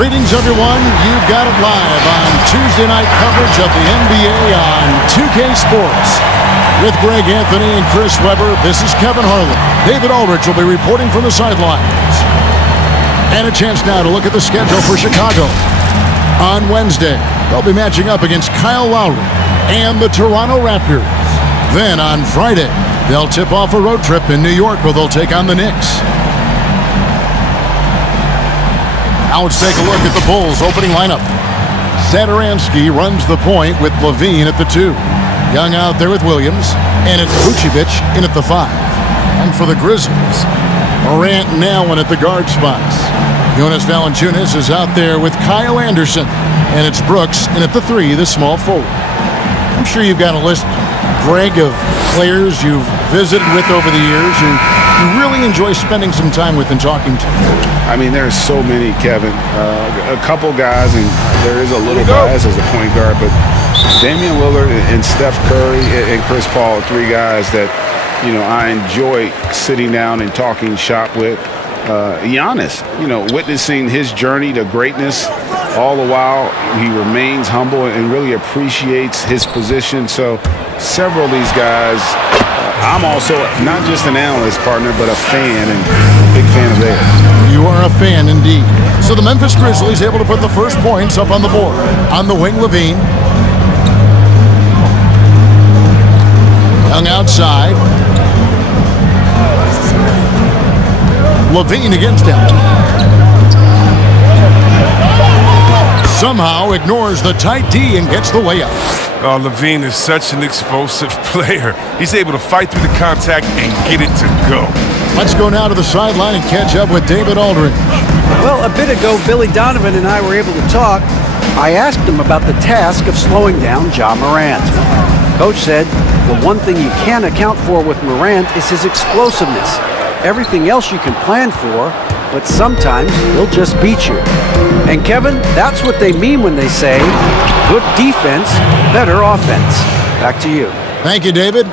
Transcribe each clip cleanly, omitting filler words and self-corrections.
Greetings, everyone. You've got it live on Tuesday night coverage of the NBA on 2K Sports. With Greg Anthony and Chris Webber, this is Kevin Harlan. David Aldridge will be reporting from the sidelines. And a chance now to look at the schedule for Chicago. On Wednesday, they'll be matching up against Kyle Lowry and the Toronto Raptors. Then on Friday, they'll tip off a road trip in New York where they'll take on the Knicks. Now let's take a look at the Bulls' opening lineup. Satoransky runs the point with Levine at the 2. Young out there with Williams, and it's Vucevic in at the 5. And for the Grizzlies, Morant and Allen at the guard spots. Jonas Valanciunas is out there with Kyle Anderson, and it's Brooks in at the 3, the small forward. I'm sure you've got a list, Greg, of players you've visited with over the years who you really enjoy spending some time with and talking to. I mean, there's so many, Kevin. A couple guys, and there is a little bias as a point guard, but Damian Lillard and Steph Curry and Chris Paul are 3 guys that, you know, I enjoy sitting down and talking shop with. Giannis, you know, witnessing his journey to greatness, all the while he remains humble and really appreciates his position. So several of these guys, I'm also not just an analyst, partner, but a fan, and a big fan of theirs. You are a fan indeed. So the Memphis Grizzlies able to put the first points up on the board. On the wing, Levine. Young outside. Levine against him. Somehow ignores the tight D and gets the layup. Oh, Levine is such an explosive player. He's able to fight through the contact and get it to go. Let's go now to the sideline and catch up with David Aldridge. Well, a bit ago, Billy Donovan and I were able to talk. I asked him about the task of slowing down Ja Morant. Coach said the one thing you can't account for with Morant is his explosiveness. Everything else you can plan for, but sometimes he'll just beat you. And Kevin, that's what they mean when they say, good defense, better offense. Back to you. Thank you, David.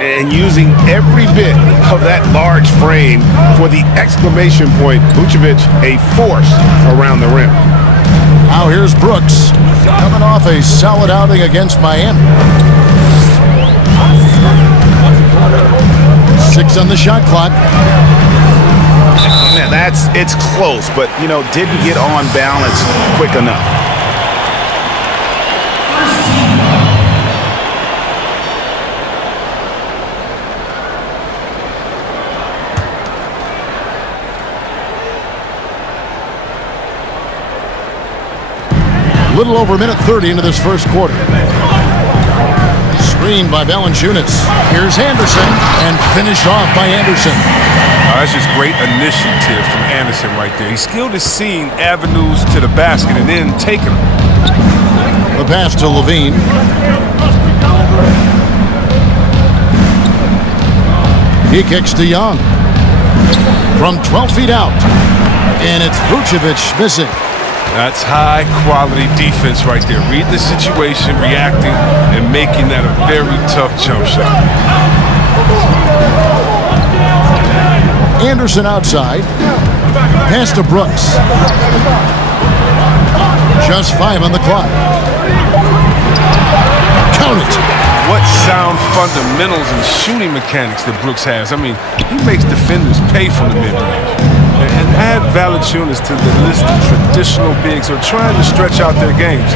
And using every bit of that large frame for the exclamation point, Vucevic, a force around the rim. Now here's Brooks, coming off a solid outing against Miami. 6 on the shot clock. Man, it's close, but, you know, didn't get on balance quick enough. A little over a minute 30 into this first quarter. Screened by Valanciunas. Here's Anderson, and finished off by Anderson. That's just great initiative from Anderson right there. He's skilled at seeing avenues to the basket and then taking them. The pass to Levine. He kicks to Young. From 12 feet out. And it's Vucevic missing. That's high-quality defense right there. Read the situation, reacting, and making that a very tough jump shot. Anderson outside. Pass to Brooks. Just 5 on the clock. Count it. What sound fundamentals and shooting mechanics that Brooks has. I mean, he makes defenders pay from the mid-range. And add Valanciunas to the list of traditional bigs who are trying to stretch out their games.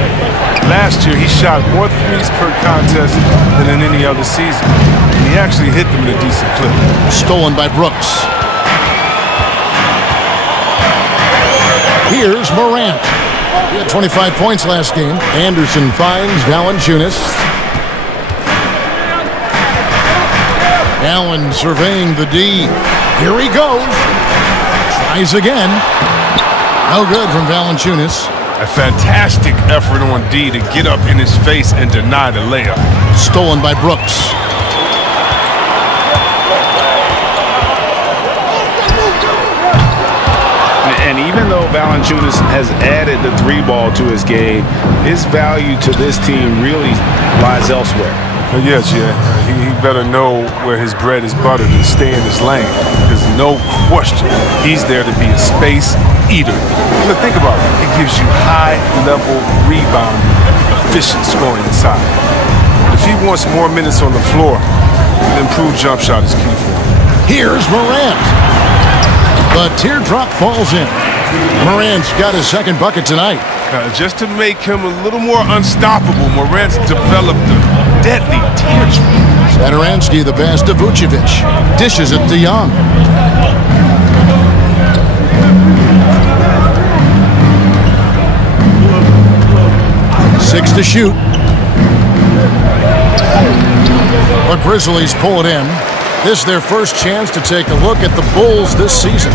Last year, he shot more threes per contest than in any other season. And he actually hit them in a decent clip. Stolen by Brooks. Here's Morant. He had 25 points last game. Anderson finds Valanciunas. Allen surveying the D. Here he goes. Tries again. No good from Valanciunas. A fantastic effort on D to get up in his face and deny the layup. Stolen by Brooks. And even though Valanciunas has added the 3-ball to his game, his value to this team really lies elsewhere. Yes, he better know where his bread is buttered and stay in his lane. There's no question he's there to be a space eater. Look, think about it. He gives you high-level rebounding, efficient scoring inside. If he wants more minutes on the floor, an improved jump shot is key for him. Here's Morant. The teardrop falls in. Morant's got his second bucket tonight. Just to make him a little more unstoppable, Morant's developed a deadly teardrop. Satoransky, the pass to Vucevic. Dishes it to Young. 6 to shoot. The Grizzlies pull it in. This is their first chance to take a look at the Bulls this season.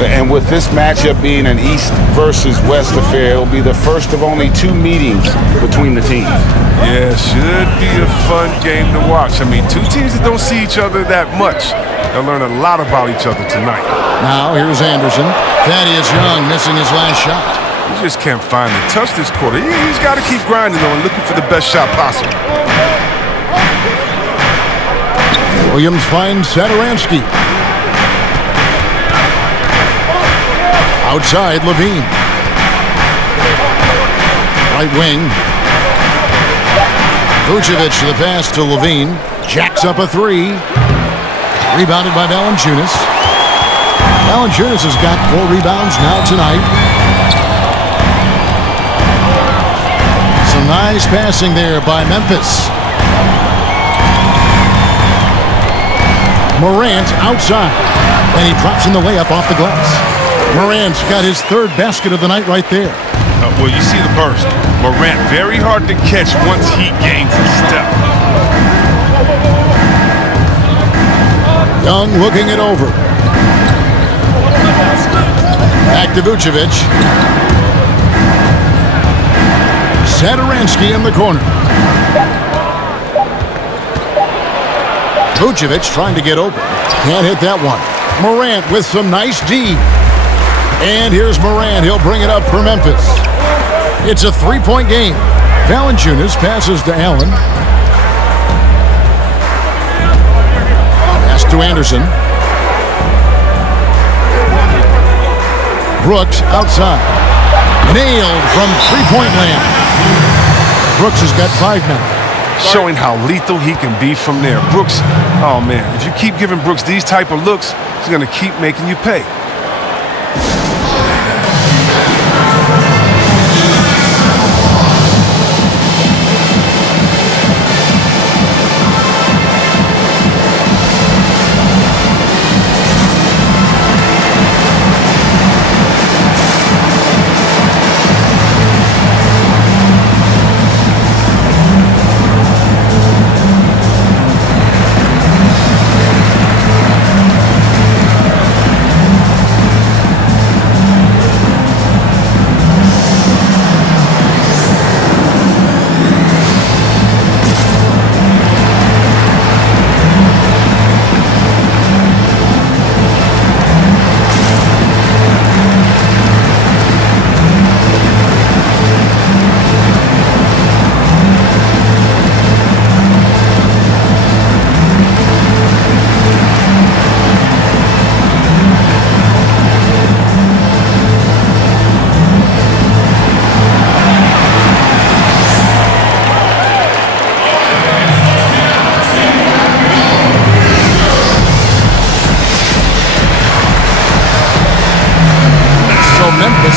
And with this matchup being an East versus West affair, it'll be the first of only 2 meetings between the teams. Yeah, should be a fun game to watch. I mean, 2 teams that don't see each other that much. They'll learn a lot about each other tonight. Now, here's Anderson. Thaddeus Young missing his last shot. He just can't find the touch this quarter. He's got to keep grinding, though, and looking for the best shot possible. Williams finds Satoransky. Outside, Levine. Right wing. Vucevic the pass to Levine. Jacks up a 3. Rebounded by Valanciunas. Valanciunas has got 4 rebounds now tonight. Some nice passing there by Memphis. Morant outside, and he drops in the layup off the glass. Morant's got his 3rd basket of the night right there. Well, you see the burst. Morant very hard to catch once he gains a step. Young looking it over. Back to Vucevic. Satoransky in the corner. Vucevic trying to get open. Can't hit that one. Morant with some nice D. And here's Morant. He'll bring it up for Memphis. It's a 3-point game. Valanciunas passes to Allen. Pass to Anderson. Brooks outside. Nailed from 3-point land. Brooks has got 5 now. Showing how lethal he can be from there. Brooks, oh man, if you keep giving Brooks these type of looks, he's going to keep making you pay.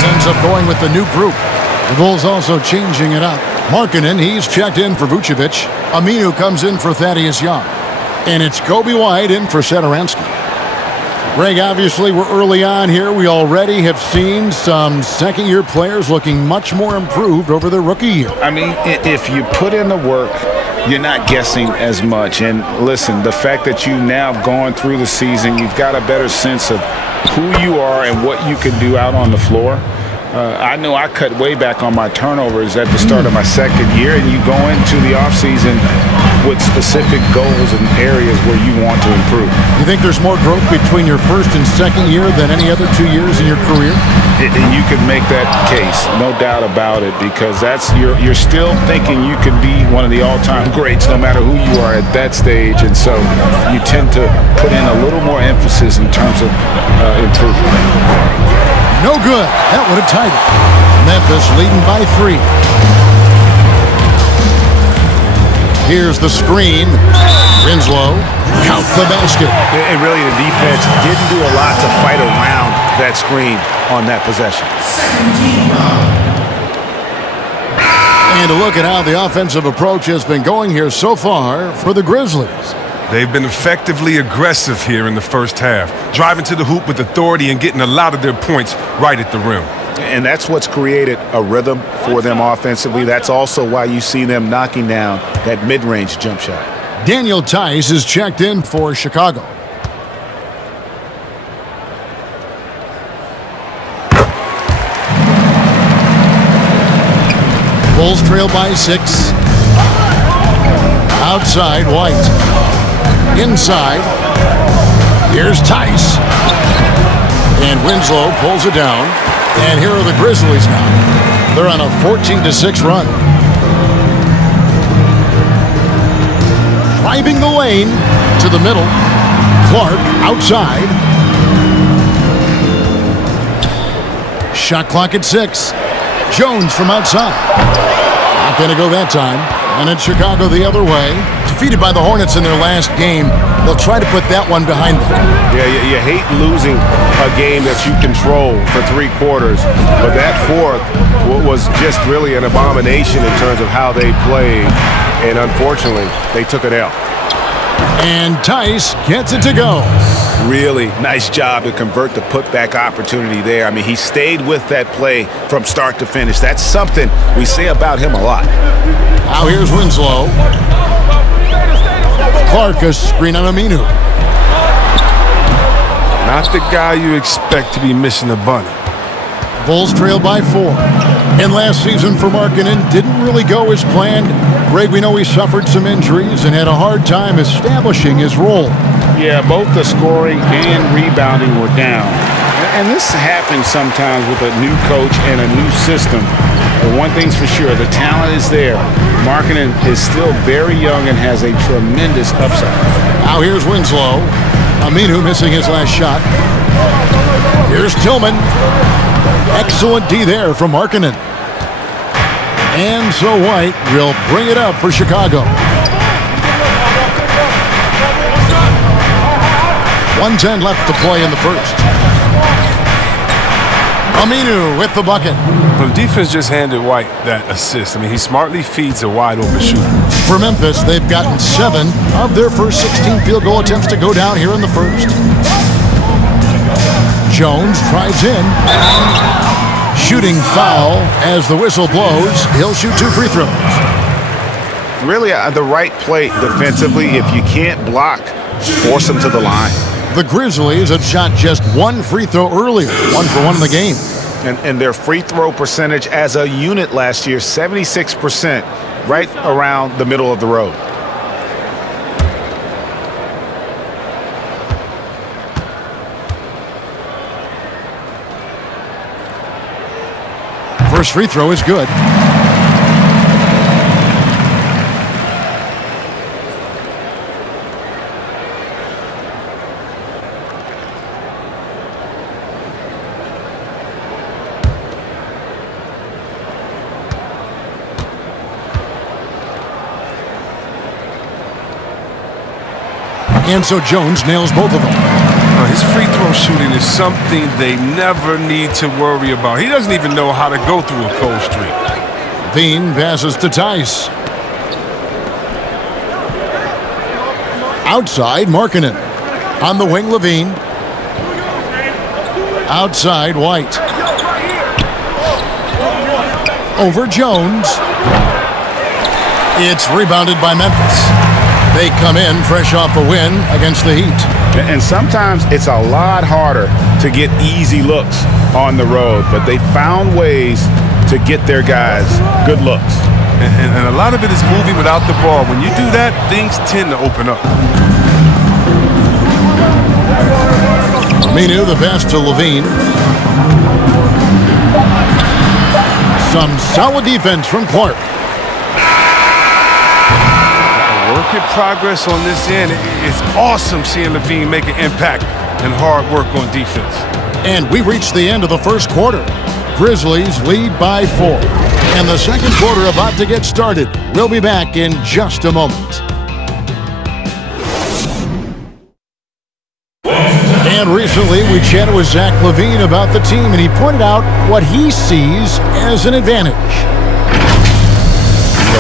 Ends up going with the new group. The Bulls also changing it up. Markkanen, he's checked in for Vucevic. Aminu comes in for Thaddeus Young. And it's Kobe White in for Satoransky. Greg, obviously we're early on here. We already have seen some second-year players looking much more improved over their rookie year. I mean, if you put in the work, you're not guessing as much. And listen, the fact that you now have gone through the season, you've got a better sense of who you are and what you can do out on the floor. I know I cut way back on my turnovers at the start of my second year, and you go into the offseason with specific goals and areas where you want to improve. You think there's more growth between your first and second year than any other 2 years in your career? And you can make that case, no doubt about it, because that's you're still thinking you can be one of the all-time greats no matter who you are at that stage, and so you tend to put in a little more emphasis in terms of improvement. No good. That would have tied it. Memphis leading by 3. Here's the screen. Winslow count the basket. And really the defense didn't do a lot to fight around that screen on that possession. And a look at how the offensive approach has been going here so far for the Grizzlies. They've been effectively aggressive here in the first half, driving to the hoop with authority and getting a lot of their points right at the rim. And that's what's created a rhythm for them offensively. That's also why you see them knocking down that mid-range jump shot. Daniel Tice is checked in for Chicago. Bulls trail by 6. Outside, White. Inside. Here's Tice. And Winslow pulls it down. And here are the Grizzlies now. They're on a 14-6 run. Driving the lane to the middle. Clark outside. Shot clock at 6. Jones from outside. Not going to go that time. And it's Chicago the other way. Defeated by the Hornets in their last game. They'll try to put that one behind them. Yeah, you hate losing a game that you control for 3 quarters. But that fourth was just really an abomination in terms of how they played. And unfortunately, they took an L. And Tice gets it to go. Really nice job to convert the putback opportunity there. I mean, he stayed with that play from start to finish. That's something we say about him a lot. Now here's Winslow. Clark, a screen on Aminu. Not the guy you expect to be missing a bunny. Bulls trail by 4. And last season for Markkanen didn't really go as planned. Greg, we know he suffered some injuries and had a hard time establishing his role. Yeah, both the scoring and rebounding were down. And this happens sometimes with a new coach and a new system. But one thing's for sure, the talent is there. Markkanen is still very young and has a tremendous upside. Now here's Winslow. Aminu missing his last shot. Here's Tillman. Excellent D there from Markkanen. And so White will bring it up for Chicago. 1:10 left to play in the first. Aminu with the bucket. Well, the defense just handed White that assist. I mean, he smartly feeds a wide-open shooter. For Memphis, they've gotten 7 of their first 16 field goal attempts to go down here in the first. Jones drives in. Shooting foul as the whistle blows. He'll shoot 2 free throws. Really the right play defensively. If you can't block, force them to the line. The Grizzlies have shot just 1 free throw earlier, 1 for 1 in the game. And their free throw percentage as a unit last year, 76%, right around the middle of the road. First free throw is good. And so Jones nails both of them. His free throw shooting is something they never need to worry about. He doesn't even know how to go through a cold streak. Levine passes to Tice. Outside, Markkanen. On the wing, Levine. Outside, White. Over Jones. It's rebounded by Memphis. They come in fresh off a win against the Heat. And sometimes it's a lot harder to get easy looks on the road, but they found ways to get their guys good looks. And a lot of it is moving without the ball. When you do that, things tend to open up. Aminu, the pass to Levine. Some solid defense from Clark. Work in progress on this end. It's awesome seeing Levine make an impact and hard work on defense. And we reached the end of the first quarter. Grizzlies lead by 4. And the second quarter about to get started. We'll be back in just a moment. And recently we chatted with Zach LaVine about the team, and he pointed out what he sees as an advantage.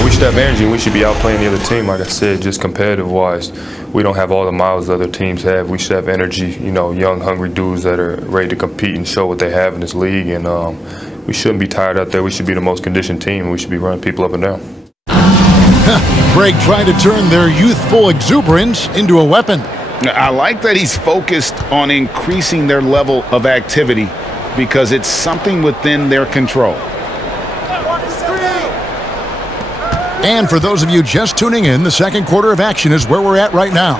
We should have energy, and we should be outplaying the other team. Like I said, just competitive-wise, we don't have all the miles other teams have. We should have energy, young, hungry dudes that are ready to compete and show what they have in this league. And we shouldn't be tired out there. We should be the most conditioned team, and we should be running people up and down. Greg trying to turn their youthful exuberance into a weapon. I like that he's focused on increasing their level of activity because it's something within their control. And for those of you just tuning in, the second quarter of action is where we're at right now.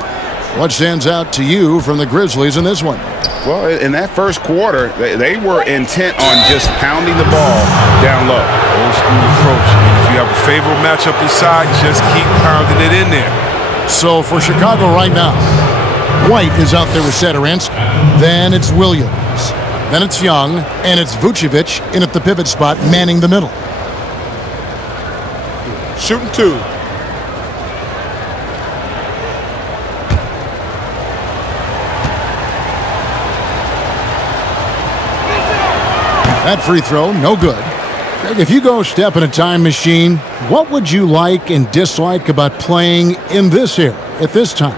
What stands out to you from the Grizzlies in this one? Well, in that first quarter, they were intent on just pounding the ball down low. Old school approach. If you have a favorable matchup inside, just keep pounding it in there. So for Chicago right now, White is out there with Saturansky. Then it's Williams. Then it's Young. And it's Vucevic in at the pivot spot, manning the middle. Shooting 2. That free throw, no good. Greg, if you go step in a time machine, what would you like and dislike about playing in this era at this time?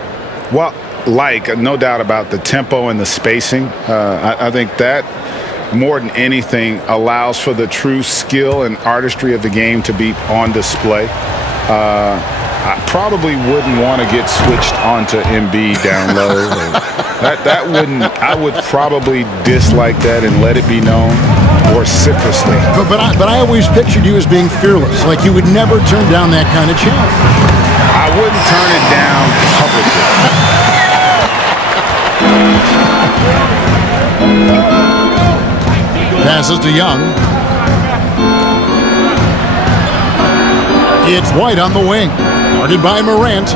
Well, no doubt about the tempo and the spacing. I think that more than anything allows for the true skill and artistry of the game to be on display. I probably wouldn't want to get switched onto Embiid down low. I would probably dislike that and let it be known vociferously. But I always pictured you as being fearless, like you would never turn down that kind of challenge. I wouldn't turn it down publicly. Passes to Young. It's White on the wing. Guarded by Morant.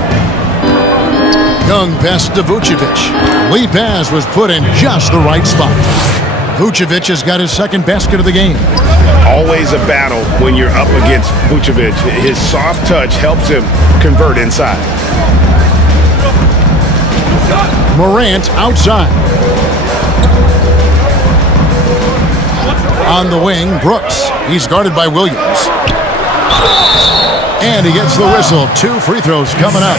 Young passes to Vucevic. Lead pass was put in just the right spot. Vucevic has got his second basket of the game. Always a battle when you're up against Vucevic. His soft touch helps him convert inside. Morant outside. On the wing, Brooks. He's guarded by Williams. And he gets the whistle. 2 free throws coming up.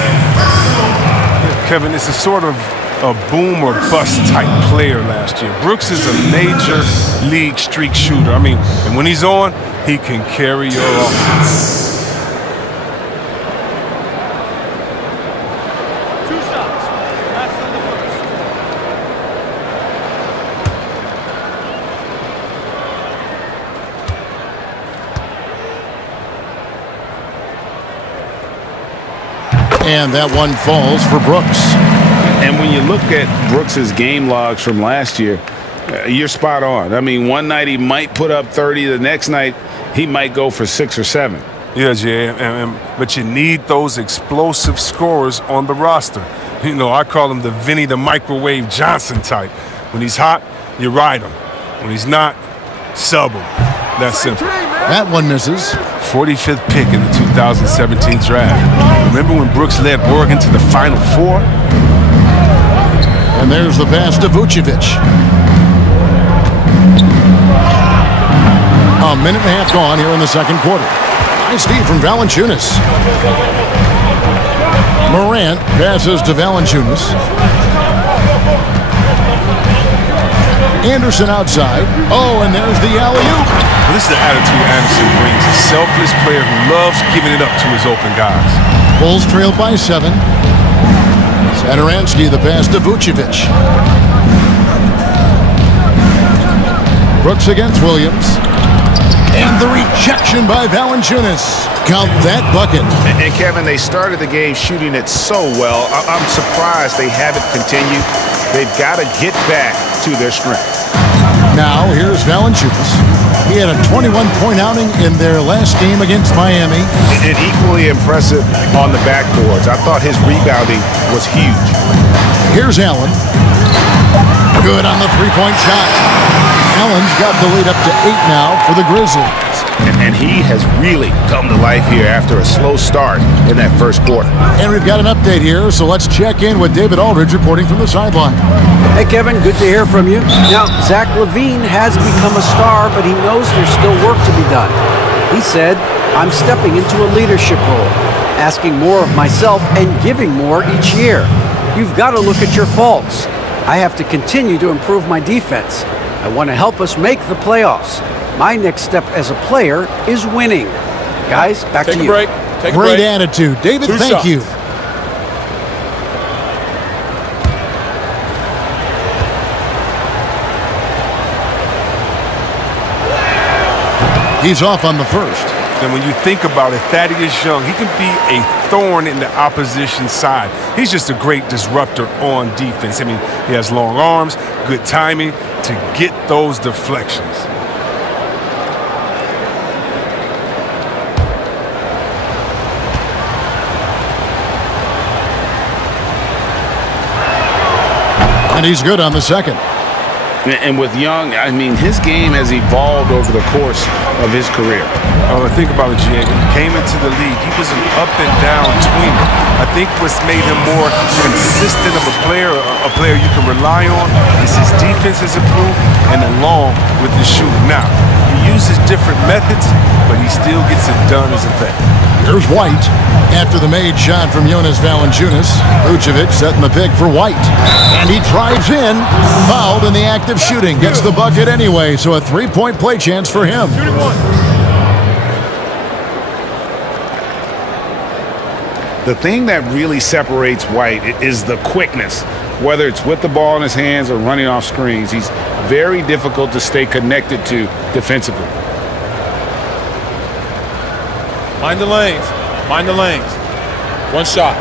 Kevin, it's a sort of a boom or bust type player last year. Brooks is a major league streak shooter. And when he's on, he can carry your offense. And that one falls for Brooks. And when you look at Brooks's game logs from last year, you're spot on. One night he might put up 30. The next night he might go for 6 or 7. Yeah, Jay, but you need those explosive scorers on the roster. I call him the Vinny the Microwave Johnson type. When he's hot, you ride him. When he's not, sub him. That's simple. That one misses. 45th pick in the 2017 draft. Remember when Brooks led Oregon to the Final Four? And there's the pass to Vucevic. A minute and a half gone here in the second quarter. Nice feed from Valanciunas. Morant passes to Valanciunas. Anderson outside. Oh, and there's the alley-oop. Well, this is the attitude Anderson brings. A selfless player who loves giving it up to his open guys. Bulls trailed by 7. Saturansky, the pass to Vucevic. Brooks against Williams. And the rejection by Valanciunas. Count that bucket. And Kevin, they started the game shooting it so well. I'm surprised they haven't continued. They've got to get back to their strength. Now, here's Valanciunas. He had a 21-point outing in their last game against Miami. And equally impressive on the backboards. I thought his rebounding was huge. Here's Allen. Good on the three-point shot. Allen's got the lead up to 8 now for the Grizzlies. And he has really come to life here after a slow start in that first quarter. And we've got an update here, so let's check in with David Aldridge reporting from the sideline. Hey, Kevin, good to hear from you. Now, Zach LaVine has become a star, but he knows there's still work to be done. He said, I'm stepping into a leadership role, asking more of myself and giving more each year. You've got to look at your faults. I have to continue to improve my defense. I want to help us make the playoffs. My next step as a player is winning. Guys, back to you. Take a break. Great attitude. David, thank you. He's off on the first. And when you think about it, Thaddeus Young, he can be a thorn in the opposition side. He's just a great disruptor on defense. I mean, he has long arms, good timing to get those deflections. And he's good on the second. And with Young, I mean, his game has evolved over the course of his career. Think about it, G.A. When he came into the league, he was an up-and-down tweener. I think what's made him more consistent of a player you can rely on, is his defense has improved, and along with his shooting. Now, he uses different methods, but he still gets it done as a vet. Here's White. After the made shot from Jonas Valanciunas, Vucevic setting the pick for White. And he drives in, fouled in the act of shooting. Gets the bucket anyway, so a three-point play chance for him. The thing that really separates White is the quickness. Whether it's with the ball in his hands or running off screens, he's very difficult to stay connected to defensively. Mind the lanes. Mind the lanes. One shot.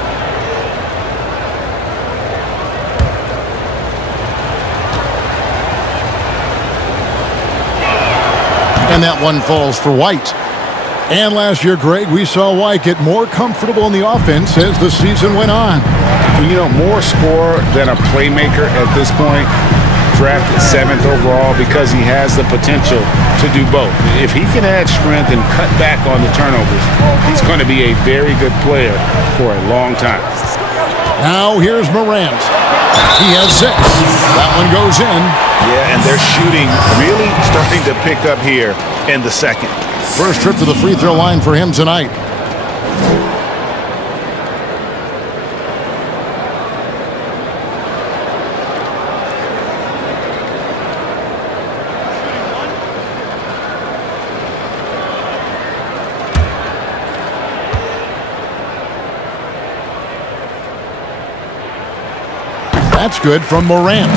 And that one falls for White. And last year, Greg, we saw White get more comfortable in the offense as the season went on. You know, more scorer than a playmaker at this point. Drafted 7th overall because he has the potential to do both. If he can add strength and cut back on the turnovers, he's going to be a very good player for a long time. Now here's Morant. He has 6. That one goes in. Yeah, and they're shooting really starting to pick up here in the second. First trip to the free throw line for him tonight. That's good from Morant.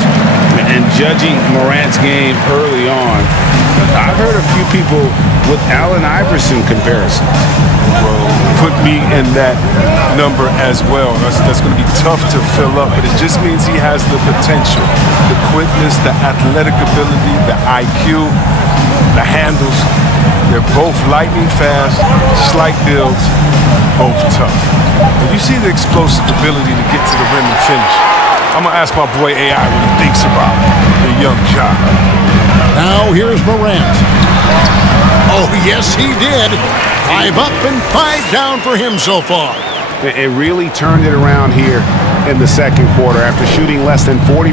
And judging Morant's game early on, I've heard a few people with Allen Iverson comparisons. Well, put me in that number as well. That's going to be tough to fill up, but it just means he has the potential, the quickness, the athletic ability, the IQ, the handles. They're both lightning fast, slight builds, both tough. And you see the explosive ability to get to the rim and finish. I'm going to ask my boy AI what he thinks about the young shot. Now here's Morant. Oh, yes, he did. 5 up and 5 down for him so far. It really turned it around here in the second quarter after shooting less than 40%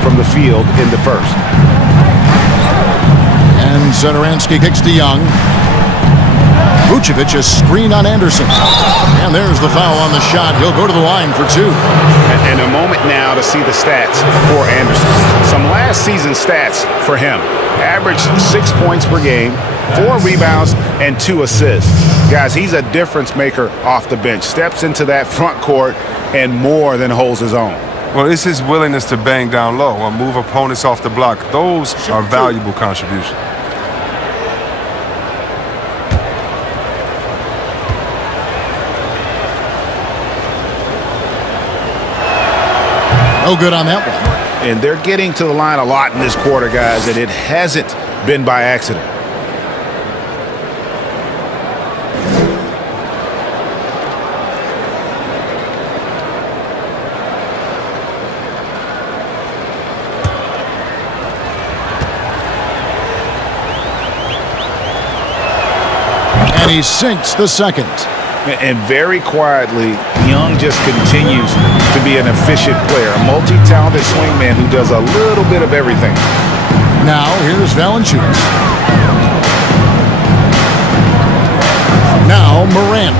from the field in the first. And Satoransky kicks to Young. Vucevic, a screen on Anderson. And there's the foul on the shot. He'll go to the line for 2. And a moment now to see the stats for Anderson. Some last season stats for him. Averaged 6 points per game, 4 rebounds, and 2 assists. Guys, he's a difference maker off the bench. Steps into that front court and more than holds his own. Well, it's his willingness to bang down low or move opponents off the block. Those are valuable contributions. No good on that one. And they're getting to the line a lot in this quarter, guys, and it hasn't been by accident. And he sinks the second. And very quietly, Young just continues to be an efficient player, a multi-talented swingman who does a little bit of everything. Now, here's Valanciunas. Now, Morant.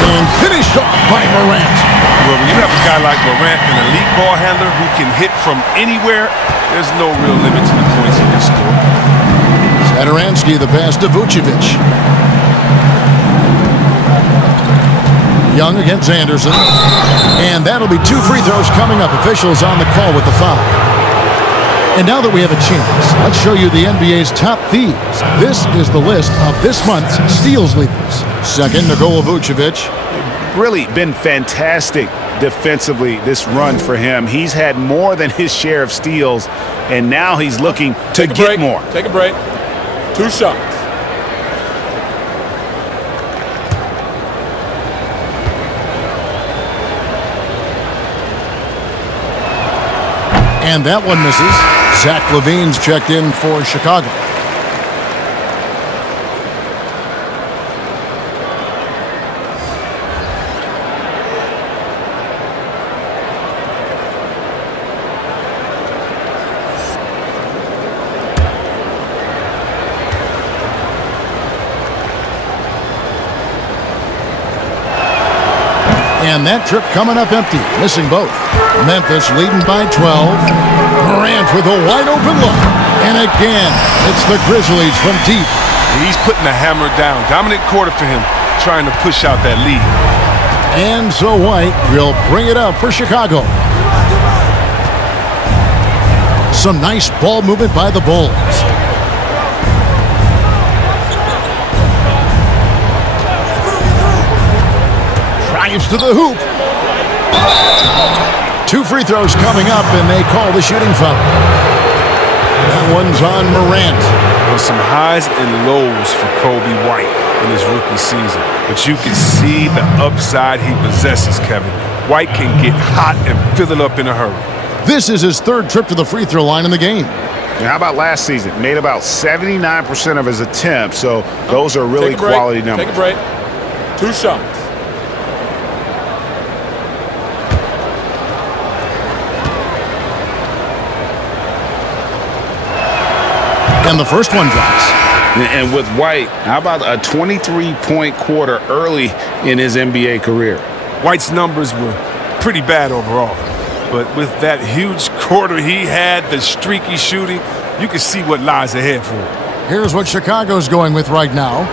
And finished off by Morant. Well, when you have a guy like Morant, an elite ball handler who can hit from anywhere, there's no real limit to the points he can score. Satoransky, the pass to Vucevic. Young against Anderson. And that'll be 2 free throws coming up. Officials on the call with the foul. And now that we have a chance, let's show you the NBA's top thieves. This is the list of this month's steals leaders. Second, Nikola Vucevic. Really been fantastic defensively this run for him. He's had more than his share of steals, and now he's looking to get more. Take a break. 2 shots. And that one misses. Zach LaVine's checked in for Chicago. And that trip coming up empty, missing both. Memphis leading by 12. Morant with a wide open look. And again, it's the Grizzlies from deep. He's putting the hammer down. Dominant quarter for him, trying to push out that lead. And so White will bring it up for Chicago. Some nice ball movement by the Bulls. To the hoop. 2 free throws coming up, and they call the shooting foul. That one's on Morant. Well, some highs and lows for Kobe White in his rookie season, but you can see the upside he possesses, Kevin. White can get hot and fill it up in a hurry. This is his 3rd trip to the free throw line in the game. Now, how about last season? Made about 79% of his attempts, so those are really quality numbers. Take a break. 2 shots. And the first one drops. And with White, how about a 23-point quarter early in his NBA career? White's numbers were pretty bad overall, but with that huge quarter he had, the streaky shooting, you can see what lies ahead for him. Here's what Chicago's going with right now.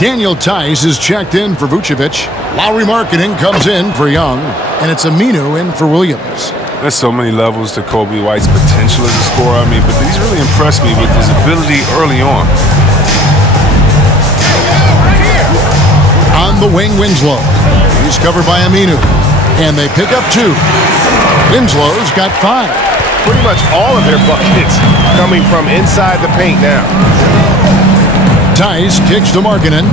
Daniel Tice is checked in for Vucevic. Lowry Marketing comes in for Young. And it's Aminu in for Williams. There's so many levels to Kobe White's potential as a scorer. I mean, but he's really impressed me with his ability early on. On the wing, Winslow. He's covered by Aminu. And they pick up 2. Winslow's got 5. Pretty much all of their buckets coming from inside the paint now. Tice kicks to Markkanen.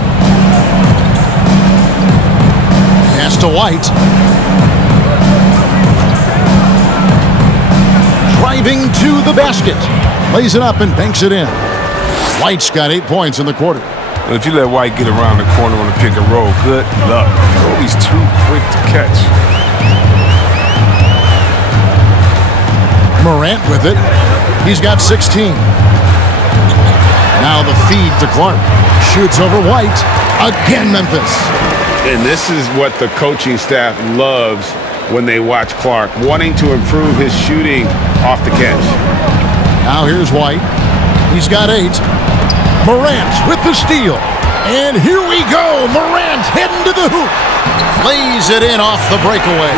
Pass to White. Driving to the basket. Lays it up and banks it in. White's got 8 points in the quarter. Well, if you let White get around the corner on the pick and roll, good luck. Kobe's too quick to catch. Morant with it. He's got 16. Now the feed to Clark. Shoots over White. Again, Memphis. And this is what the coaching staff loves when they watch Clark, wanting to improve his shooting off the catch. Now here's White. He's got 8. Morant with the steal. And here we go. Morant heading to the hoop. Lays it in off the breakaway.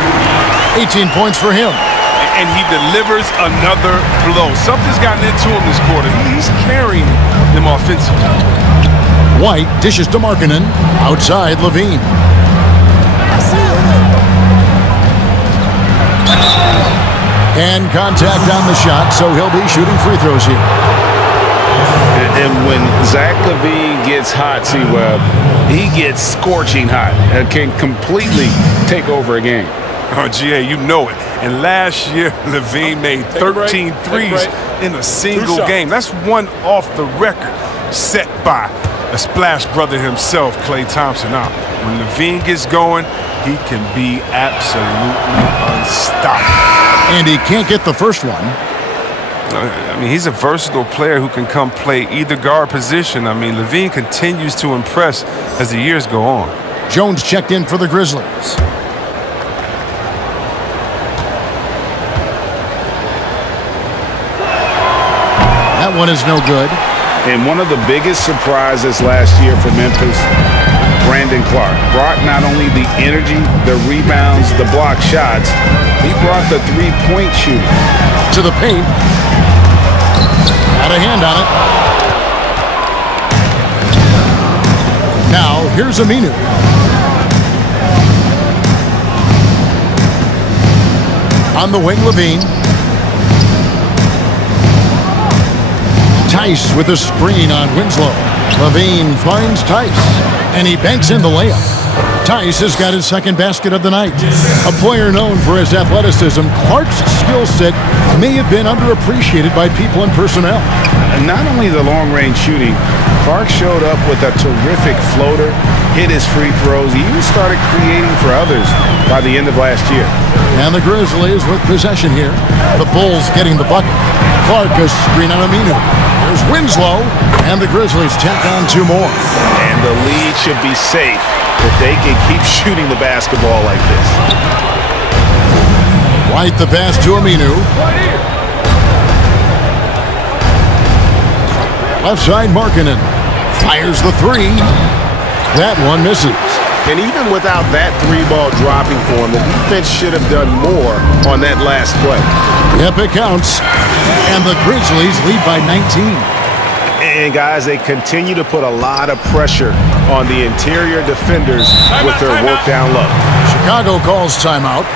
18 points for him. And he delivers another blow. Something's gotten into him this quarter. He's carrying them offensively. White dishes to Markkanen. Outside, LaVine. And contact on the shot, so he'll be shooting free throws here. And when Zach LaVine gets hot, C-Web, he gets scorching hot and can completely take over a game. Oh, GA, you know it. And last year, Levine made 13 threes in a single game. That's one off the record set by a splash brother himself, Klay Thompson. Now, when Levine gets going, he can be absolutely unstoppable. And he can't get the first one. I mean, he's a versatile player who can come play either guard position. I mean, Levine continues to impress as the years go on. Jones checked in for the Grizzlies. That one is no good. And one of the biggest surprises last year for Memphis, Brandon Clark, brought not only the energy, the rebounds, the block shots, he brought the three-point shooting. To the paint. Got a hand on it. Now, here's Aminu. On the wing, Levine. Tice with a screen on Winslow. Levine finds Tice, and he banks in the layup. Tice has got his second basket of the night. A player known for his athleticism, Clark's skill set may have been underappreciated by people and personnel. And not only the long-range shooting, Clark showed up with a terrific floater, hit his free throws. He even started creating for others by the end of last year. And the Grizzlies with possession here. The Bulls getting the bucket. Clark a screen on Aminu. There's Winslow, and the Grizzlies tack on two more. And the lead should be safe if they can keep shooting the basketball like this. White the pass to Aminu. Left side, Markkanen fires the three. That one misses. And even without that three ball dropping for him, the defense should have done more on that last play. Yep, it counts. And the Grizzlies lead by 19. And guys, they continue to put a lot of pressure on the interior defenders with their work down low. Chicago calls timeout.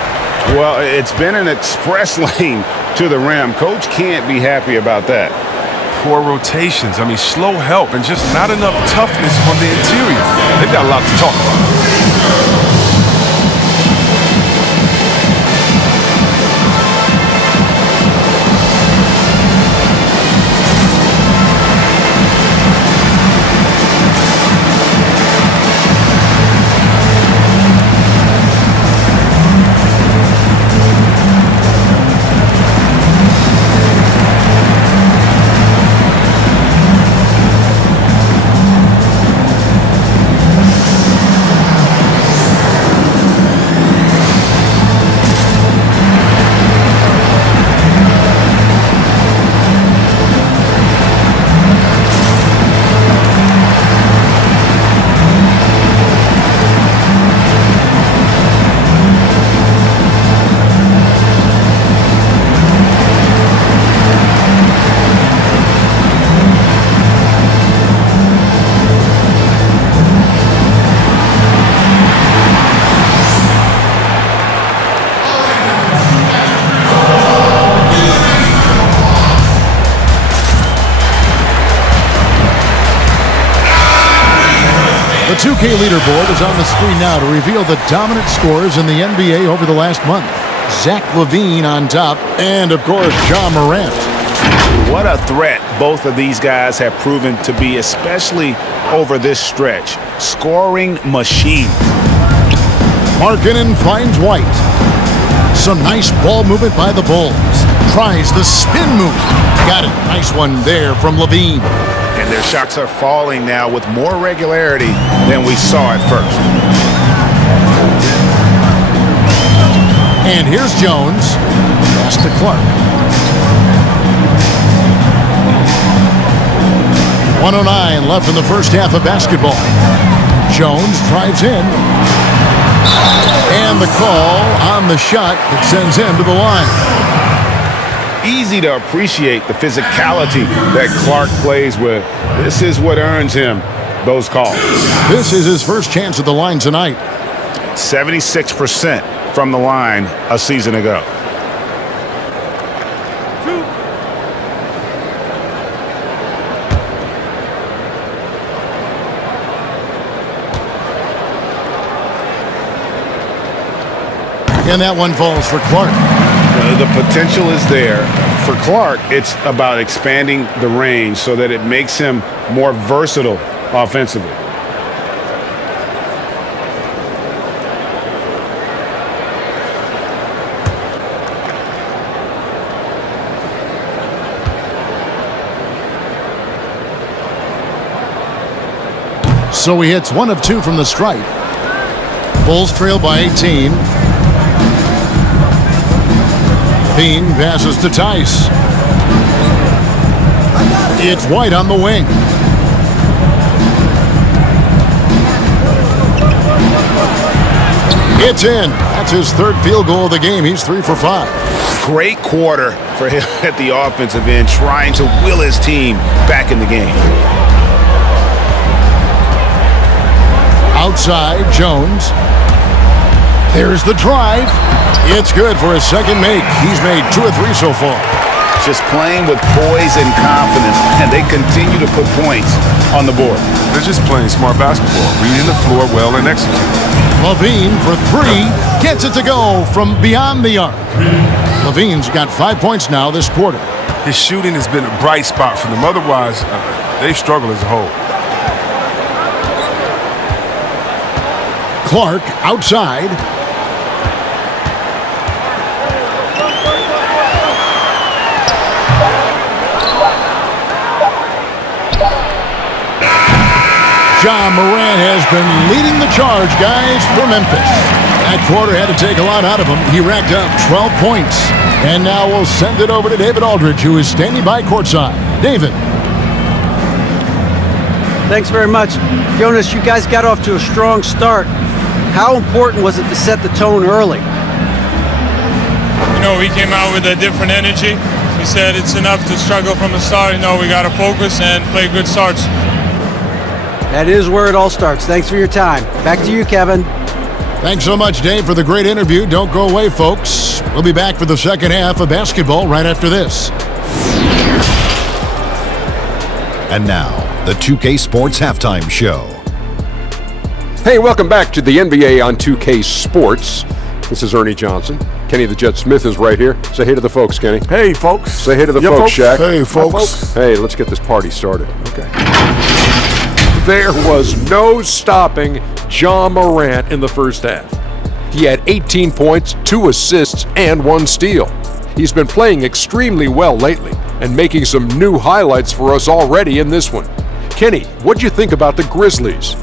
Well, it's been an express lane to the rim. Coach can't be happy about that. Poor rotations. I mean, slow help and just not enough toughness on the interior. They've got a lot to talk about. The 2K leaderboard is on the screen now to reveal the dominant scores in the NBA over the last month. Zach LaVine on top, and of course, Ja Morant. What a threat both of these guys have proven to be, especially over this stretch. Scoring machine. Markkanen finds White. Some nice ball movement by the Bulls. Tries the spin move. Got it. Nice one there from LaVine. And their shots are falling now with more regularity than we saw at first. And here's Jones. Pass to Clark. 1:09 left in the first half of basketball. Jones drives in. And the call on the shot that sends him to the line. Easy to appreciate the physicality that Clark plays with. This is what earns him those calls. This is his first chance at the line tonight. 76% from the line a season ago. And that one falls for Clark. The potential is there. For Clark, it's about expanding the range so that it makes him more versatile offensively. So he hits 1 of 2 from the stripe. Bulls trail by 18. Bean passes to Tice. It's White on the wing. It's in. That's his 3rd field goal of the game. He's 3 for 5. Great quarter for him at the offensive end, trying to will his team back in the game. Outside, Jones. There's the drive. It's good for his 2nd make. He's made 2 of 3 so far. Just playing with poise and confidence, and they continue to put points on the board. They're just playing smart basketball, reading the floor well and executing. Levine for 3. Gets it to go from beyond the arc. Levine's got 5 points now this quarter. His shooting has been a bright spot for them. Otherwise, they've struggled as a whole. Clark outside. Ja Morant has been leading the charge, guys, for Memphis. That quarter had to take a lot out of him. He racked up 12 points. And now we'll send it over to David Aldridge, who is standing by courtside. David. Thanks very much. Jonas, you guys got off to a strong start. How important was it to set the tone early? You know, we came out with a different energy. We said it's enough to struggle from the start. You know, we got to focus and play good starts. That is where it all starts. Thanks for your time. Back to you, Kevin. Thanks so much, Dave, for the great interview. Don't go away, folks. We'll be back for the second half of basketball right after this. And now, the 2K Sports Halftime Show. Hey, welcome back to the NBA on 2K Sports. This is Ernie Johnson. Kenny the Jet Smith is right here. Say hey to the folks, Kenny. Hey, folks. Say hey to the folks, Shaq. Hey, folks. Hey, let's get this party started. Okay. There was no stopping Ja Morant in the first half. He had 18 points, 2 assists, and 1 steal. He's been playing extremely well lately and making some new highlights for us already in this one. Kenny, what'd you think about the Grizzlies?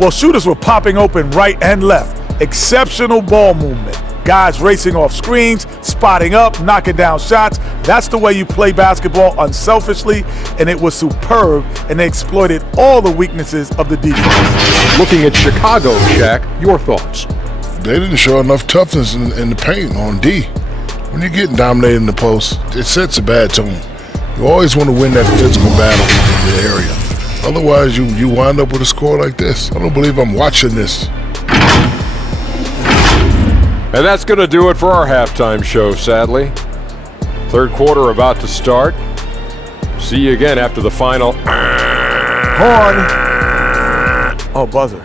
Well, shooters were popping open right and left. Exceptional ball movement. Guys racing off screens, spotting up, knocking down shots. That's the way you play basketball unselfishly, and it was superb, and they exploited all the weaknesses of the defense. Looking at Chicago, Shaq, your thoughts? They didn't show enough toughness in the paint on D. When you're getting dominated in the post, it sets a bad tone. You always want to win that physical battle in the area. Otherwise, you wind up with a score like this. I don't believe I'm watching this. And that's going to do it for our halftime show, sadly. Third quarter about to start. See you again after the final. Horn. Oh, buzzer.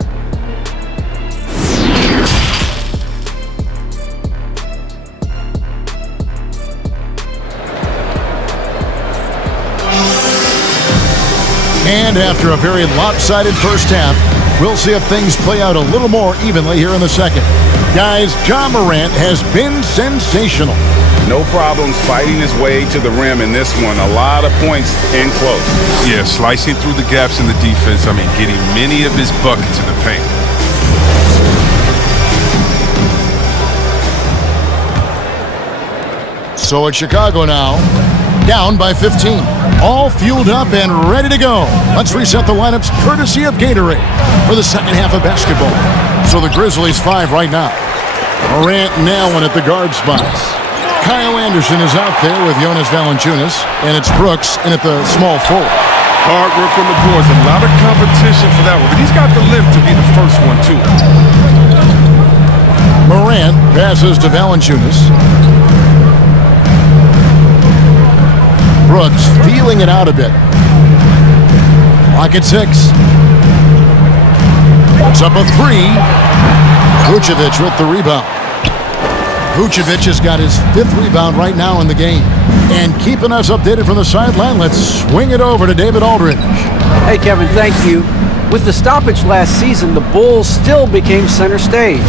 And after a very lopsided first half, we'll see if things play out a little more evenly here in the second. Guys, Ja Morant has been sensational. No problems fighting his way to the rim in this one. A lot of points in close. Yeah, slicing through the gaps in the defense. I mean, getting many of his buckets in the paint. So it's Chicago now, down by 15. All fueled up and ready to go. Let's reset the lineups courtesy of Gatorade for the second half of basketball. So the Grizzlies 5 right now. Morant now at the guard spots. Kyle Anderson is out there with Jonas Valanciunas, and it's Brooks in at the small forward. Hard work on the boards. A lot of competition for that one, but he's got the lift to be the first one, too. Morant passes to Valanciunas. Brooks feeling it out a bit. Clock at 6. Puts up a 3. Vucevic with the rebound. Vucevic has got his 5th rebound right now in the game. And keeping us updated from the sideline, let's swing it over to David Aldridge. Hey, Kevin, thank you. With the stoppage last season, the Bulls still became center stage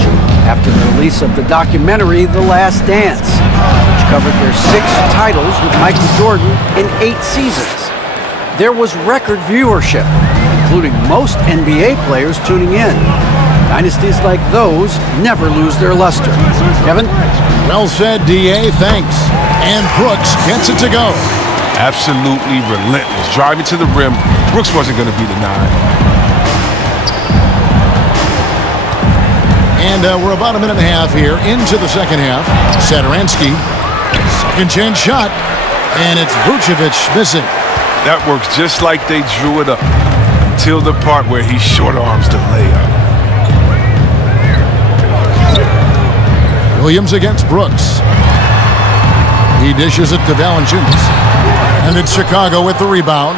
after the release of the documentary The Last Dance, which covered their 6 titles with Michael Jordan in 8 seasons. There was record viewership, including most NBA players tuning in. Dynasties like those never lose their luster. Kevin? Well said, D.A. Thanks. And Brooks gets it to go. Absolutely relentless. Driving to the rim. Brooks wasn't going to be denied. And we're about a minute and a half here into the second half. Satoransky, second chance shot. And it's Vucevic missing. That works just like they drew it up until the part where he short arms the layup. Williams against Brooks. He dishes it to Valanciunas. And it's Chicago with the rebound.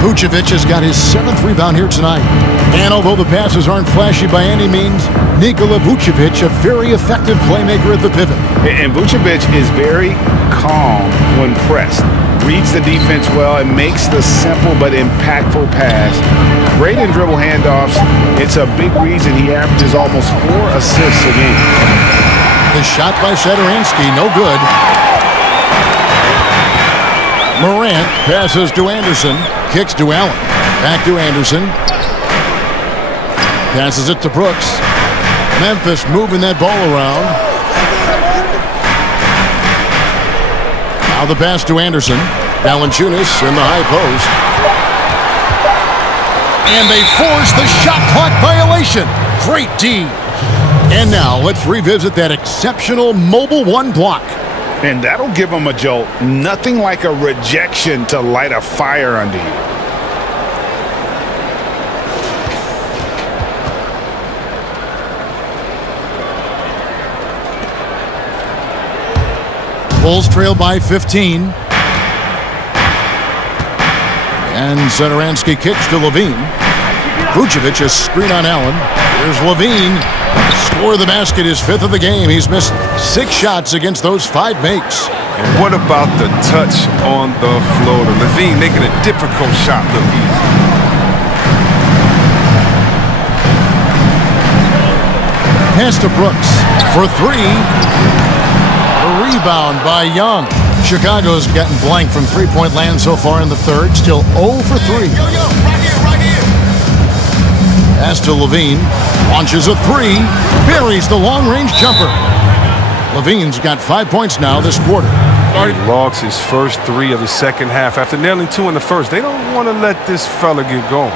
Vucevic has got his 7th rebound here tonight. And although the passes aren't flashy by any means, Nikola Vucevic, a very effective playmaker at the pivot. And Vucevic is very calm when pressed. Reads the defense well and makes the simple but impactful pass. Great in dribble handoffs. It's a big reason he averages almost 4 assists a game. The shot by Satoransky, no good. Morant passes to Anderson, kicks to Allen. Back to Anderson. Passes it to Brooks. Memphis moving that ball around. Now the pass to Anderson. Valanciunas in the high post. And they force the shot clock violation. Great D. And now let's revisit that exceptional mobile 1 block. And that'll give him a jolt. Nothing like a rejection to light a fire under you. Bulls trail by 15. And Satoransky kicks to Levine. Vucevic a screen on Allen. Here's Levine. Score the basket, his 5th of the game. He's missed 6 shots against those 5 makes. And what about the touch on the floater? Levine making a difficult shot look easy. Pass to Brooks for 3. A rebound by Young. Chicago's gotten blank from 3-point land so far in the 3rd. Still 0 for 3. Pass to Levine. Launches a 3. Buries the long-range jumper. Levine's got 5 points now this quarter. He logs his first 3 of the second half after nailing 2 in the first. They don't want to let this fella get going.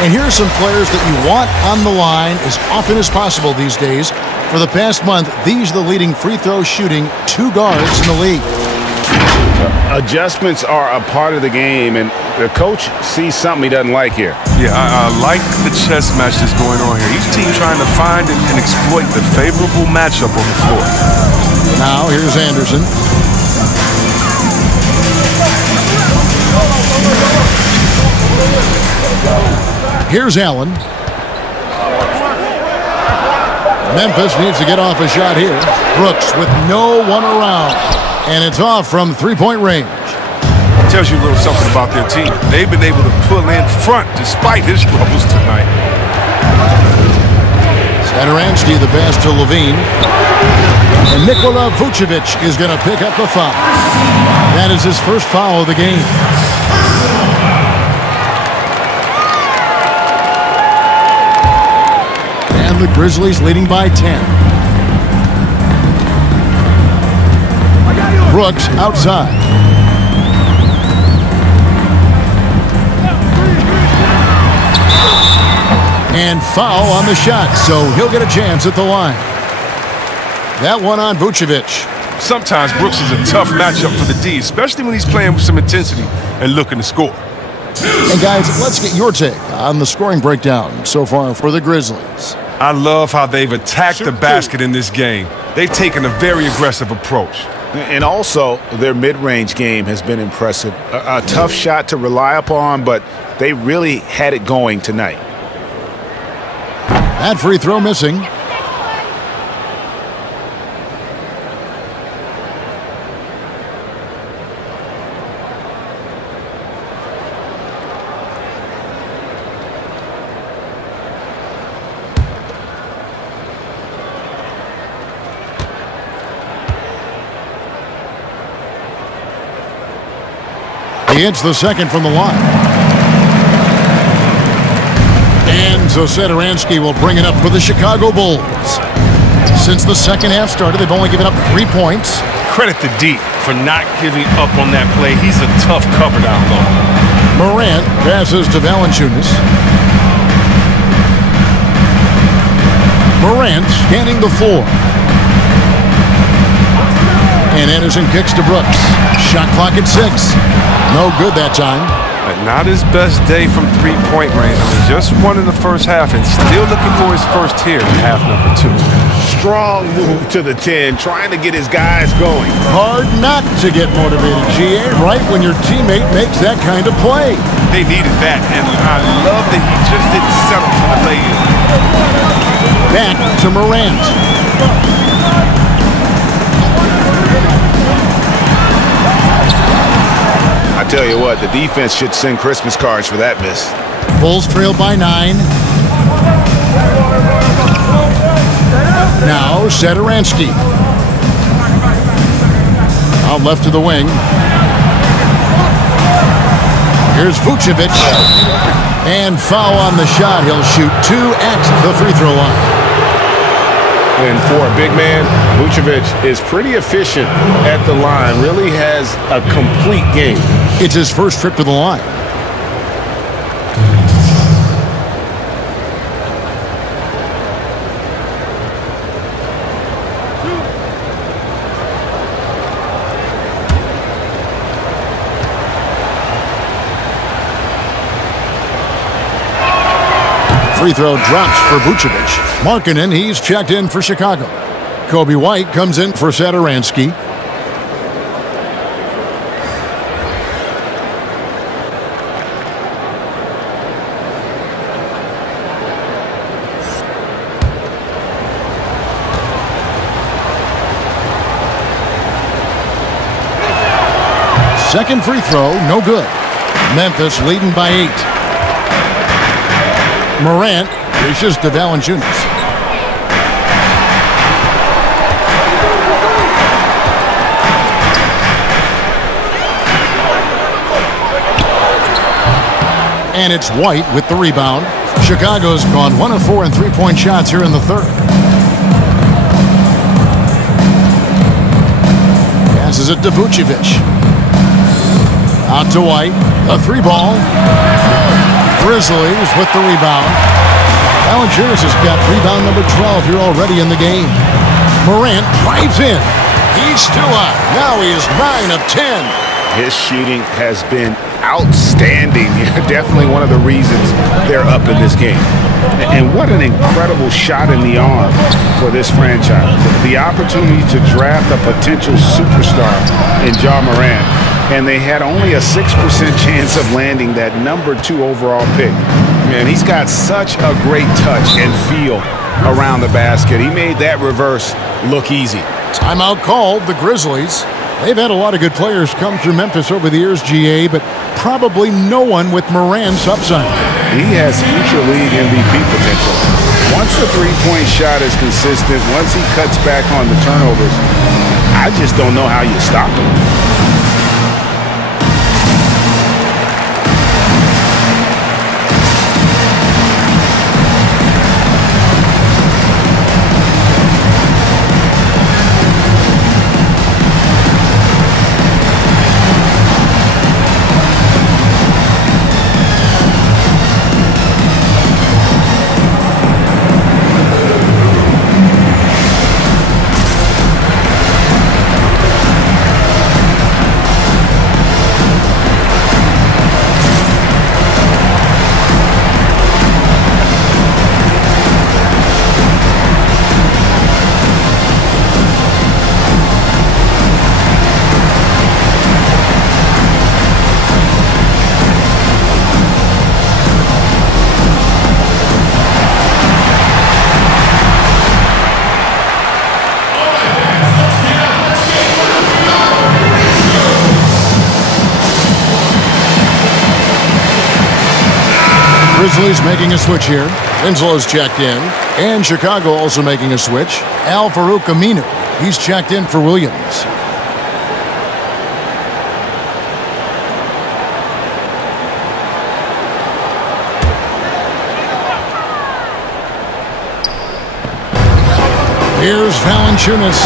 And here are some players that you want on the line as often as possible these days. For the past month, these are the leading free throw shooting 2 guards in the league. Adjustments are a part of the game, and the coach sees something he doesn't like here. Yeah, I like the chess match that's going on here. Each team trying to find and exploit the favorable matchup on the floor. Now here's Anderson. Here's Allen. Memphis needs to get off a shot here. Brooks with no one around. And it's off from three-point range. Tells you a little something about their team. They've been able to pull in front despite his struggles tonight. Sadaransky the pass to Levine. And Nikola Vucevic is going to pick up the foul. That is his first foul of the game. And the Grizzlies leading by 10. Brooks outside. And foul on the shot, so he'll get a chance at the line. That one on Vucevic. Sometimes Brooks is a tough matchup for the D, especially when he's playing with some intensity and looking to score. And guys, let's get your take on the scoring breakdown so far for the Grizzlies. I love how they've attacked the basket in this game. They've taken a very aggressive approach. And also, their mid-range game has been impressive. A tough shot to rely upon, but they really had it going tonight. That free throw missing. He hits the second from the line. And so Sadaransky will bring it up for the Chicago Bulls. Since the second half started, they've only given up 3 points. Credit to D for not giving up on that play. He's a tough cover down low. Morant passes to Valanciunas. Morant scanning the floor. And Anderson kicks to Brooks. Shot clock at 6. No good that time. Not his best day from three-point range. I mean, just won in the first half and still looking for his first here in half number 2. Strong move to the 10, trying to get his guys going. Hard not to get motivated, GA, right when your teammate makes that kind of play. They needed that, and I love that he just didn't settle for the lay-in. Back to Morant. I tell you what, the defense should send Christmas cards for that miss. Bulls trail by 9. Now Sadaransky. Out left to the wing. Here's Vucevic. And foul on the shot. He'll shoot 2 at the free throw line. And for a big man, Vucevic is pretty efficient at the line. Really has a complete game. It's his first trip to the line. Free throw drops for Vucevic. Markkanen, he's checked in for Chicago. Kobe White comes in for Sadaransky. Second free throw, no good. Memphis leading by 8. Morant reaches to Valanciunas. And it's White with the rebound. Chicago's gone 1 of 4 in three-point shots here in the third. Passes it to Vucevic. Out to White. A 3-ball. Grizzlies with the rebound. Valanciunas has got rebound number 12 here already in the game. Morant drives in. He's still up. Now he is 9 of 10. His shooting has been outstanding. Definitely one of the reasons they're up in this game. And what an incredible shot in the arm for this franchise. The opportunity to draft a potential superstar in Ja Morant. And they had only a 6% chance of landing that number 2 overall pick. Man, he's got such a great touch and feel around the basket. He made that reverse look easy. Timeout called, the Grizzlies. They've had a lot of good players come through Memphis over the years, GA, but probably no one with Morant's upside. He has future league MVP potential. Once the three-point shot is consistent, once he cuts back on the turnovers, I just don't know how you stop him. Grizzlies making a switch here. Winslow's checked in. And Chicago also making a switch. Al-Farouq Aminu. He's checked in for Williams. Here's Valanciunas.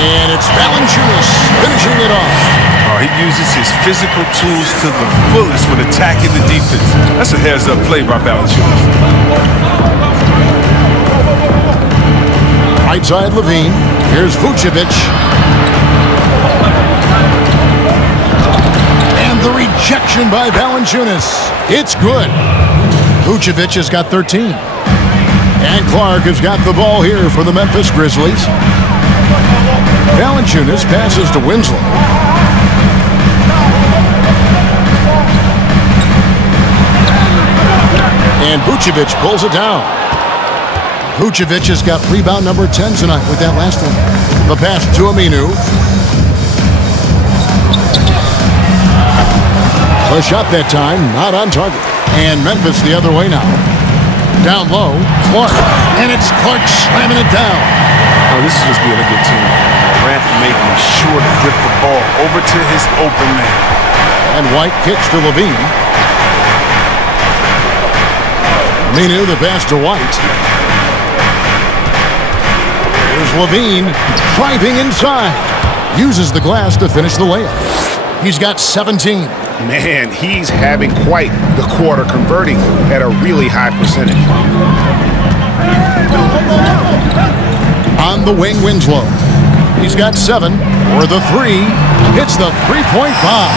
And it's Valanciunas finishing it off. He uses his physical tools to the fullest when attacking the defense. That's a heads-up play by Valanciunas. Right side, Levine. Here's Vucevic. And the rejection by Valanciunas. It's good. Vucevic has got 13. And Clark has got the ball here for the Memphis Grizzlies. Valanciunas passes to Winslow. And Vucevic pulls it down. Vucevic has got rebound number 10 tonight with that last one. The pass to Aminu. A shot that time, not on target. And Memphis the other way now. Down low, Clark. And it's Clark slamming it down. Oh, this is just being a good team. Grant making sure to get the ball over to his open man. And White kicks to Levine. Aminu, the pass to White. Here's Levine driving inside. Uses the glass to finish the layup. He's got 17. Man, he's having quite the quarter, converting at a really high percentage. On the wing, Winslow. He's got 7 for the 3. Hits the three-point bomb.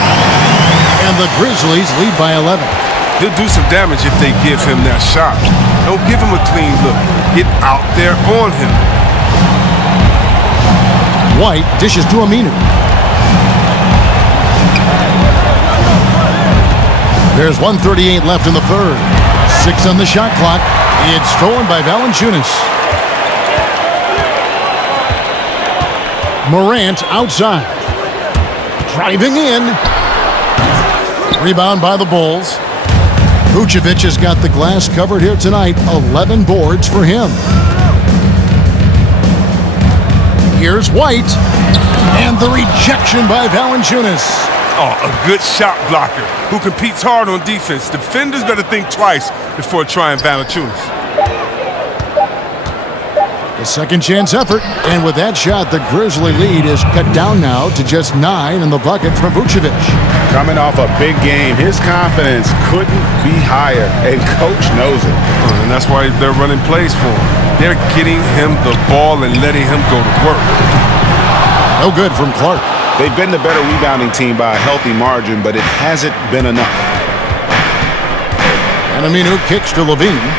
And the Grizzlies lead by 11. He'll do some damage if they give him that shot. Don't give him a clean look. Get out there on him. White dishes to Aminu. There's 1:38 left in the third. 6 on the shot clock. It's stolen by Valanciunas. Morant outside. Driving in. Rebound by the Bulls. Vucevic has got the glass covered here tonight. 11 boards for him. Here's White. And the rejection by Valanciunas. Oh, a good shot blocker who competes hard on defense. Defenders better think twice before trying Valanciunas. A second chance effort. And with that shot, the Grizzly lead is cut down now to just 9 in the bucket from Vucevic. Coming off a big game, his confidence couldn't be higher, and coach knows it. And that's why they're running plays for him. They're getting him the ball and letting him go to work. No good from Clark. They've been the better rebounding team by a healthy margin, but it hasn't been enough. And Aminu kicks to Levine.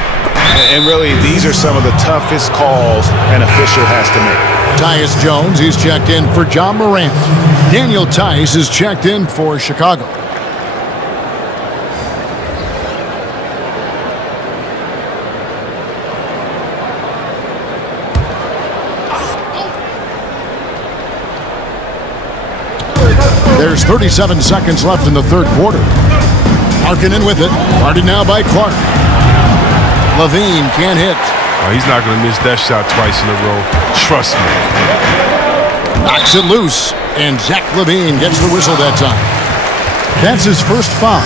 And really, these are some of the toughest calls an official has to make. Tyus Jones, he's checked in for John Morant. Daniel Tice is checked in for Chicago. There's 37 seconds left in the third quarter. Harkinen with it. Guarded now by Clark. Levine can't hit. Oh, he's not going to miss that shot twice in a row. Trust me. Knocks it loose. And Zach Levine gets the whistle that time. That's his first foul.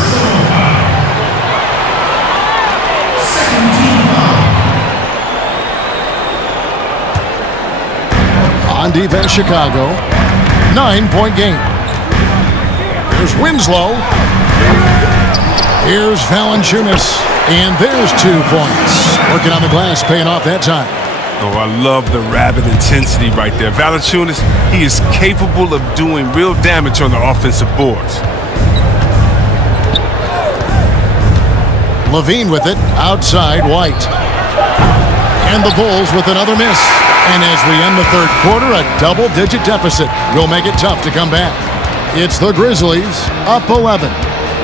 On defense, Chicago. 9-point game. Here's Winslow. Here's Valanciunas. And there's 2 points. Working on the glass, paying off that time. Oh, I love the rabid intensity right there. Valanciunas, he is capable of doing real damage on the offensive boards. Levine with it. Outside, White. And the Bulls with another miss. And as we end the third quarter, a double-digit deficit will make it tough to come back. It's the Grizzlies up 11.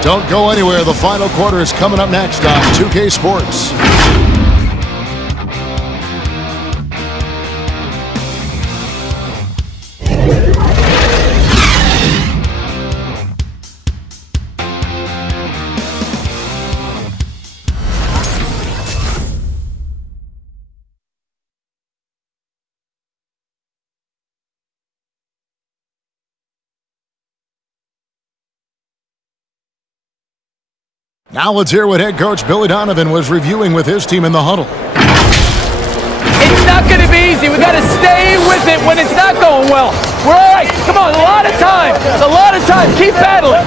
Don't go anywhere. The final quarter is coming up next on 2K Sports. Now let's hear what head coach Billy Donovan was reviewing with his team in the huddle. It's not going to be easy. We got to stay with it when it's not going well. We're all right. Come on, a lot of time. A lot of time. Keep battling.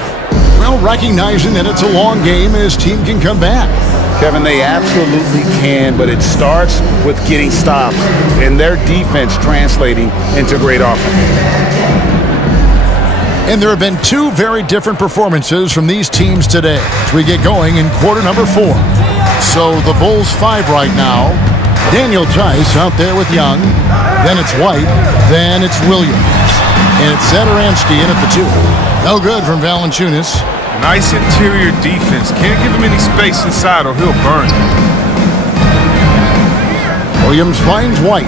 Well, recognizing that it's a long game, his team can come back. Kevin, they absolutely can, but it starts with getting stops and their defense translating into great offense. And there have been 2 very different performances from these teams today as we get going in quarter number 4. So the Bulls 5 right now. Daniel Tice out there with Young. Then it's White. Then it's Williams. And it's Satoransky in at the 2. No good from Valanciunas. Nice interior defense. Can't give him any space inside or he'll burn. Williams finds White.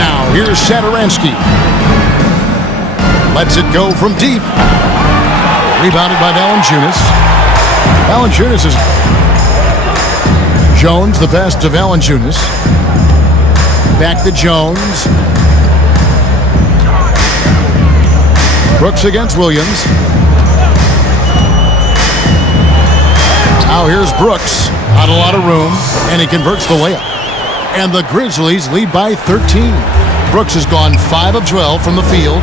Now here's Satoransky. Lets it go from deep. Rebounded by Valanciunas. Valanciunas is... Jones, the best to Valanciunas. Back to Jones. Brooks against Williams. Now here's Brooks. Not a lot of room, and he converts the layup. And the Grizzlies lead by 13. Brooks has gone 5 of 12 from the field.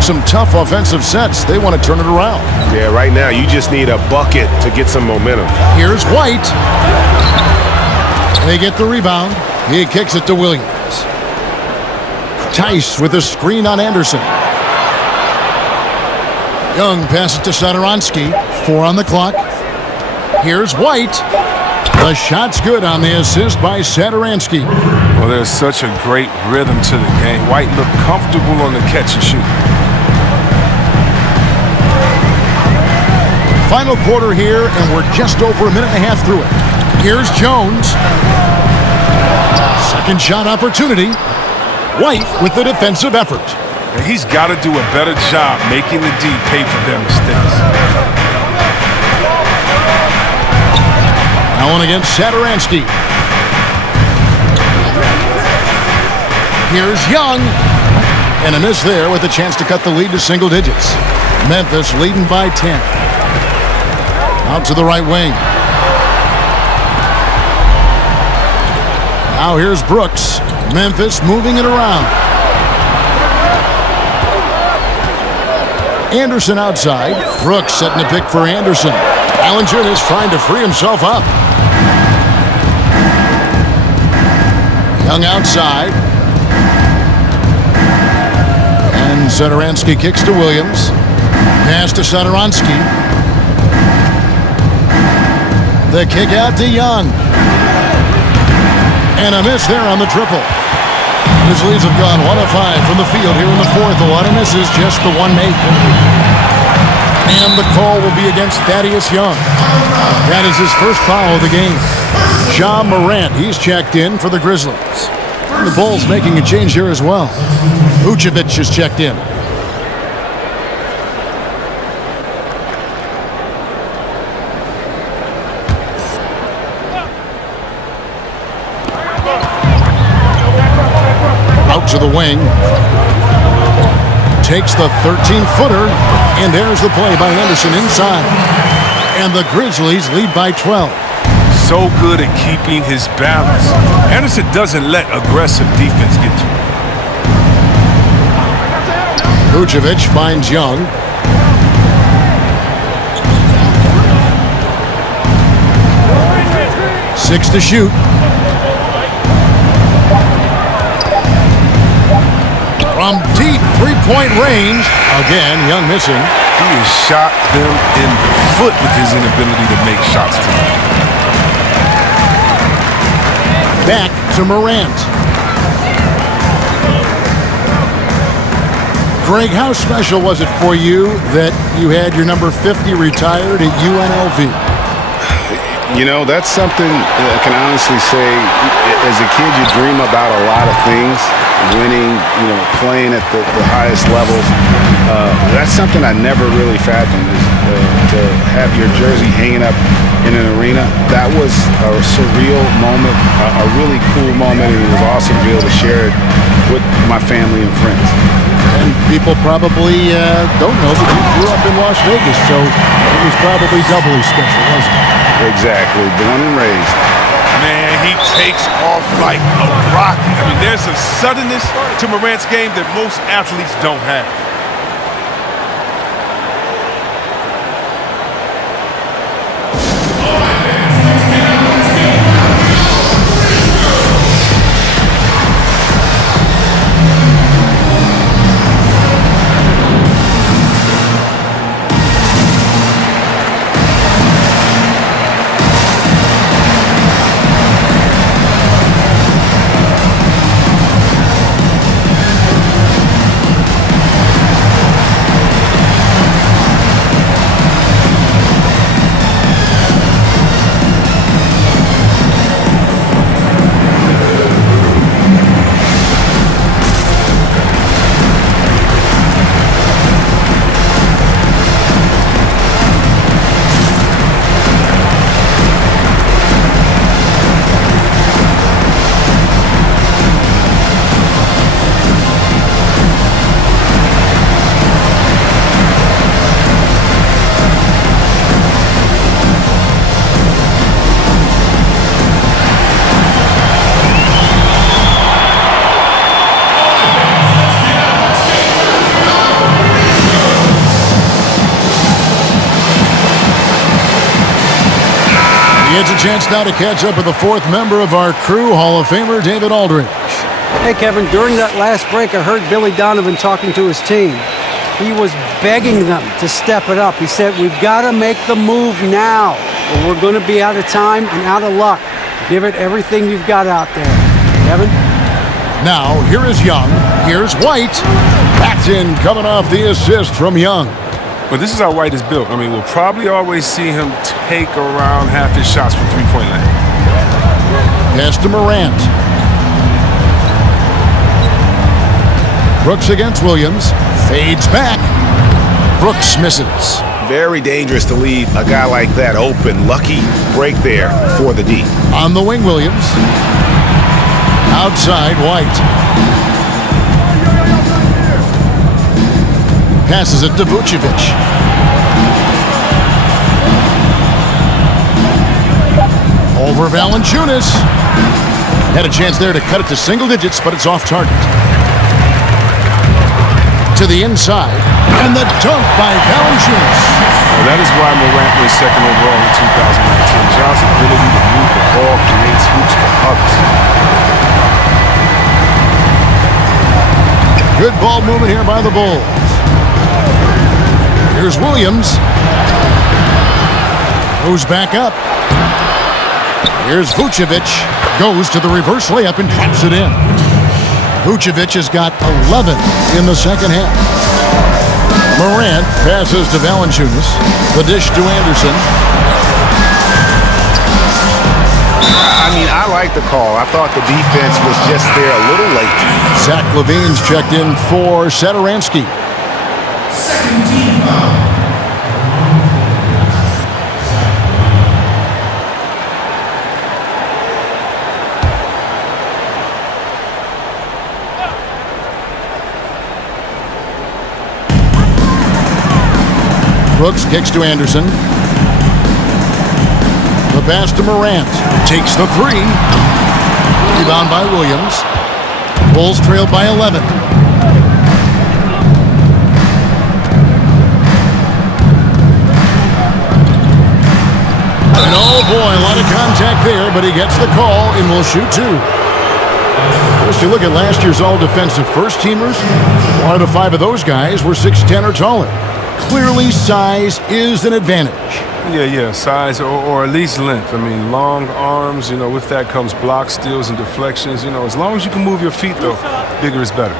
Some tough offensive sets. They want to turn it around. Yeah, right now you just need a bucket to get some momentum. Here's White. They get the rebound. He kicks it to Williams. Tice with a screen on Anderson. Young passes to Satoransky. 4 on the clock. Here's White. The shot's good on the assist by Satoransky. Well, there's such a great rhythm to the game. White looked comfortable on the catch and shoot. Final quarter here, and we're just over a minute and a half through it. Here's Jones. Second shot opportunity. White with the defensive effort. And he's got to do a better job making the D pay for their mistakes. Now on against Satoransky. Here's Young. And a miss there with a chance to cut the lead to single digits. Memphis leading by 10. Out to the right wing. Now here's Brooks. Memphis moving it around. Anderson outside. Brooks setting a pick for Anderson. Valanciunas trying to free himself up. Young outside. And Satoransky kicks to Williams. Pass to Satoransky. The kick out to Young. And a miss there on the triple. Grizzlies have gone 1 of 5 from the field here in the fourth. A lot of misses, just the one made. And the call will be against Thaddeus Young. That is his first foul of the game. Ja Morant, he's checked in for the Grizzlies. And the Bulls making a change here as well. Vucevic is checked in. wing. Takes the 13-footer, and there's the play by Anderson inside. And the Grizzlies lead by 12. So good at keeping his balance. Anderson doesn't let aggressive defense get to him. Vucevic finds Young. Six to shoot. From deep three-point range. Again, Young missing. He has shot them in the foot with his inability to make shots tonight. Back to Morant. Greg, how special was it for you that you had your number 50 retired at UNLV? You know, that's something I can honestly say. As a kid, you dream about a lot of things. Winning, you know, playing at the highest levels. That's something I never really fathomed, is to have your jersey hanging up in an arena. That was a surreal moment, a really cool moment, and it was awesome to be able to share it with my family and friends. And people probably don't know that you grew up in Las Vegas, so it was probably doubly special, wasn't it? Exactly, born and raised. Man, he takes off like a rocket. I mean, there's a suddenness to Morant's game that most athletes don't have. He has a chance now to catch up with the fourth member of our crew, Hall of Famer David Aldridge. Hey, Kevin, during that last break, I heard Billy Donovan talking to his team. He was begging them to step it up. He said, we've got to make the move now, or we're going to be out of time and out of luck. Give it everything you've got out there. Kevin? Now, here is Young. Here's White. Paxton coming off the assist from Young. But this is how White is built. I mean, we'll probably always see him take around half his shots from three-point land. Pass to Morant. Brooks against Williams. Fades back. Brooks misses. Very dangerous to leave a guy like that open. Lucky break there for the D. On the wing, Williams. Outside, White. Passes it to Vucevic. Over Valanciunas. Had a chance there to cut it to single digits, but it's off target. To the inside, and the dunk by Valanciunas. Well, that is why Morant was second overall in 2019. John's ability to move the ball creates hoops for others. Good ball movement here by the Bulls. Here's Williams. Goes back up. Here's Vucevic. Goes to the reverse layup and taps it in. Vucevic has got 11 in the second half. Morant passes to Valanciunas. The dish to Anderson. I mean, I like the call. I thought the defense was just there a little late. Zach LaVine's checked in for Satoransky. Second team foul. Brooks kicks to Anderson. The pass to Morant. Takes the three. Rebound by Williams. Bulls trailed by 11. And oh boy, a lot of contact there, but he gets the call and will shoot two. As you look at last year's all-defensive first-teamers, 4 out of 5 of those guys were 6'10" or taller. Clearly, size is an advantage. Yeah, size or at least length. I mean, long arms, you know, with that comes block steals and deflections. You know, as long as you can move your feet, though, bigger is better.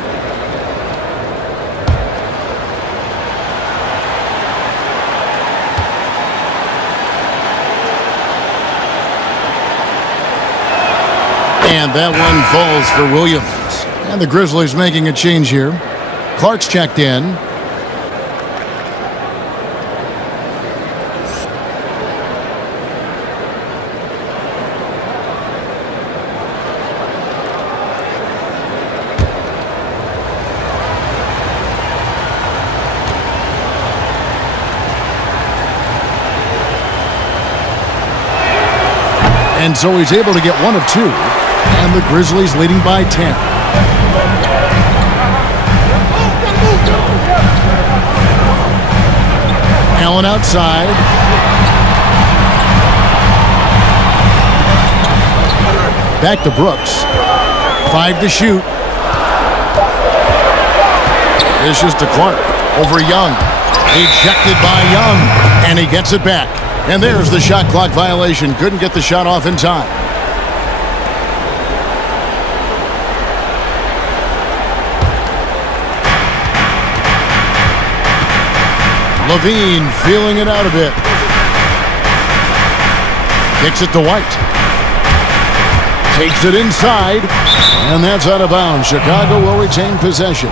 And that one falls for Williams. And the Grizzlies making a change here. Clark's checked in. And so he's able to get 1 of 2. And the Grizzlies leading by 10. Allen outside. Back to Brooks. 5 to shoot. This is to Clark. Over Young. Ejected by Young. And he gets it back. And there's the shot clock violation. Couldn't get the shot off in time. Levine feeling it out a bit. Kicks it to White. Takes it inside. And that's out of bounds. Chicago will retain possession.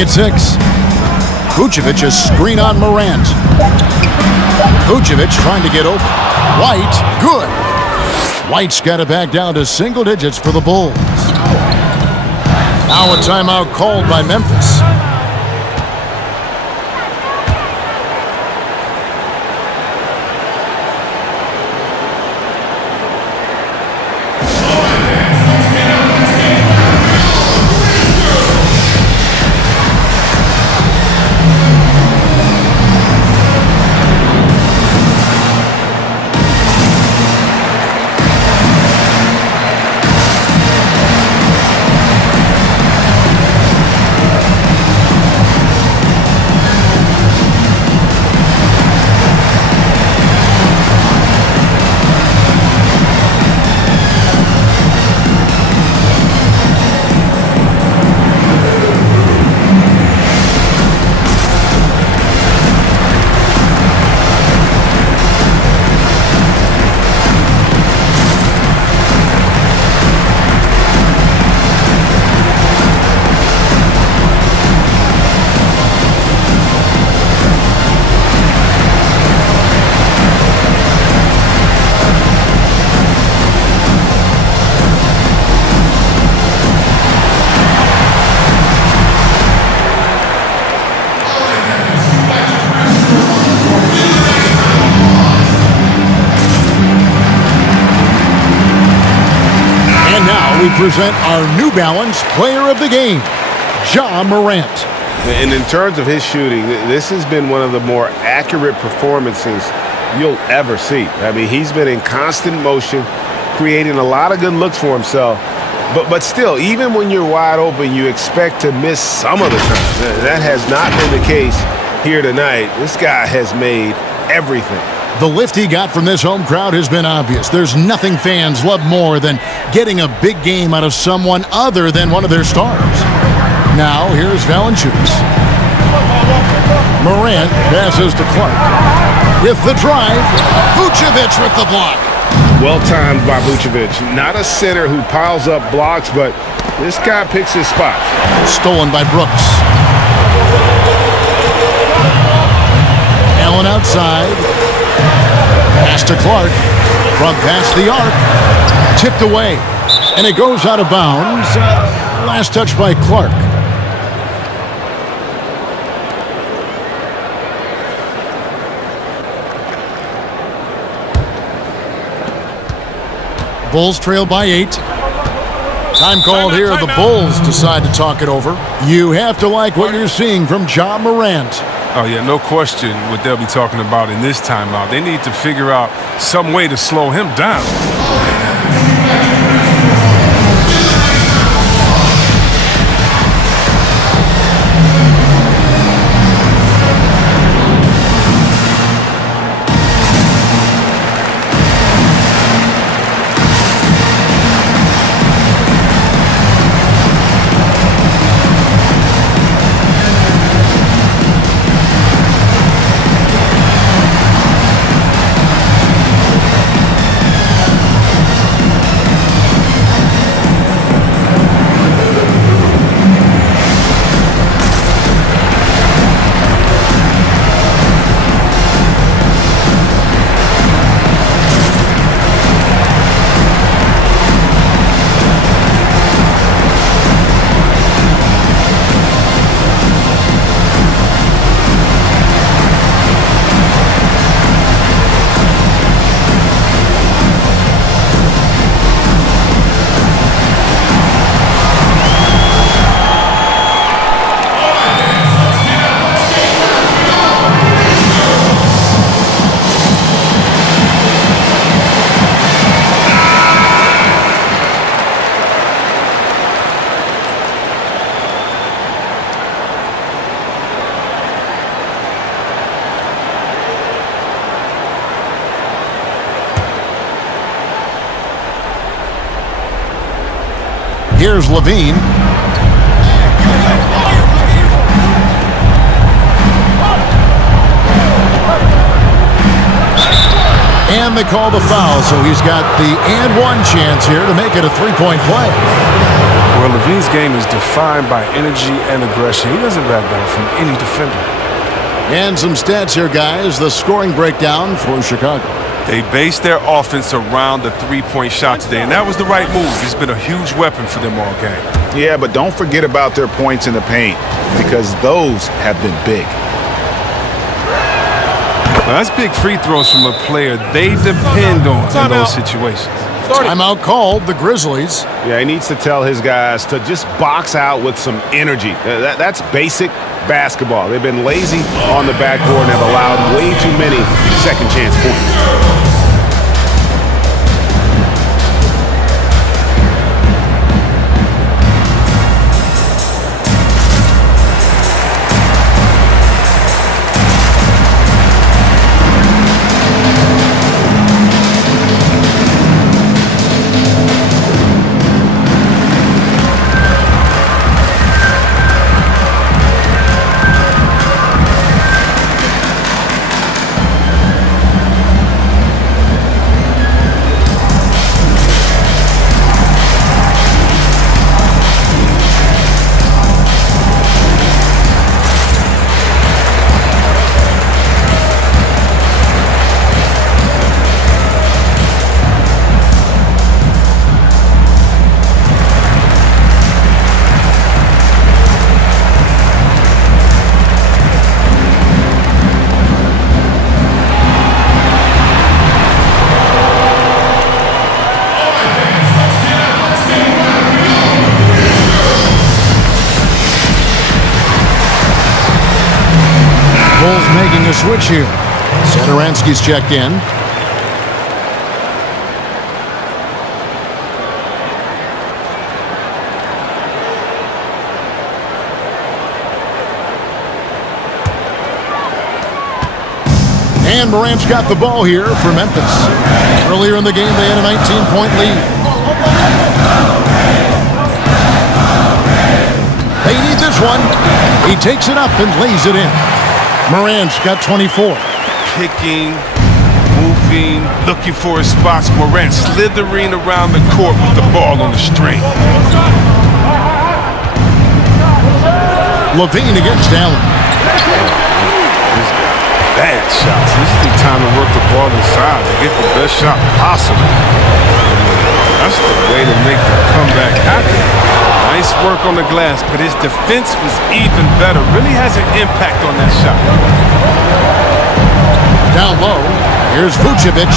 At 6. Vucevic a screen on Morant. Vucevic trying to get open. White, good. White's got it back down to single digits for the Bulls. Now a timeout called by Memphis. We present our New Balance Player of the Game, Ja Morant. And in terms of his shooting, this has been one of the more accurate performances you'll ever see. I mean, he's been in constant motion, creating a lot of good looks for himself. But still, even when you're wide open, you expect to miss some of the time. That has not been the case here tonight. This guy has made everything. The lift he got from this home crowd has been obvious. There's nothing fans love more than getting a big game out of someone other than one of their stars. Now, here's Valanciunas. Morant passes to Clark. With the drive, Vucevic with the block. Well timed by Vucevic. Not a center who piles up blocks, but this guy picks his spots. Stolen by Brooks. Allen outside. Pass to Clark. From past the arc. Tipped away. And it goes out of bounds. Last touch by Clark. Bulls trail by 8. Time called here. The Bulls decide to talk it over. You have to like what you're seeing from Ja Morant. Oh, yeah, no question what they'll be talking about in this timeout. They need to figure out some way to slow him down. Here's Levine. And they call the foul, so he's got the and one chance here to make it a three-point play. Well, Levine's game is defined by energy and aggression. He doesn't back down from any defender. And some stats here, guys. The scoring breakdown for Chicago. They based their offense around the three-point shot today, and that was the right move. It's been a huge weapon for them all game. Yeah, but don't forget about their points in the paint, because those have been big. Well, that's big free throws from a player they depend on in those situations. Timeout called, the Grizzlies. Yeah, he needs to tell his guys to just box out with some energy. That's basic basketball. They've been lazy on the backboard and have allowed way too many second chance points. Making a switch here. Satoransky's checked in. And Morant's got the ball here for Memphis. Earlier in the game, they had a 19-point lead. They need this one. He takes it up and lays it in. Morant's got 24. Picking, moving, looking for his spots. Morant slithering around the court with the ball on the string. Levine against Allen. bad shots. This is the time to work the ball inside to get the best shot possible. That's the way to make the comeback happen. Nice work on the glass, but his defense was even better. Really has an impact on that shot. Down low, here's Vucevic.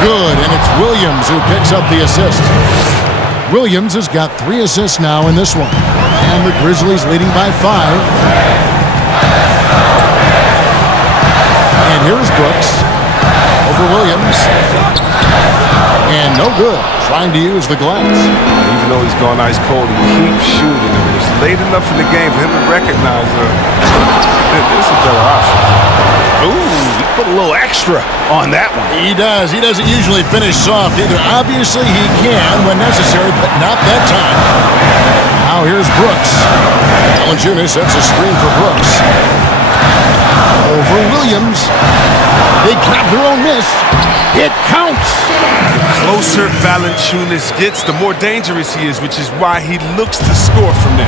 Good, and it's Williams who picks up the assist. Williams has got 3 assists now in this one. And the Grizzlies leading by 5. And here's Brooks over Williams. And no good, trying to use the glass. Even though he's gone ice cold, he keeps shooting. And it's late enough in the game for him to recognize this is a better option. Ooh, he put a little extra on that one. He does. He doesn't usually finish soft either. Obviously, he can when necessary, but not that time. Now here's Brooks. Valanciunas sets a screen for Brooks. Over Williams. They grab their own miss. It counts. The closer Valanciunas gets, the more dangerous he is, which is why he looks to score from there.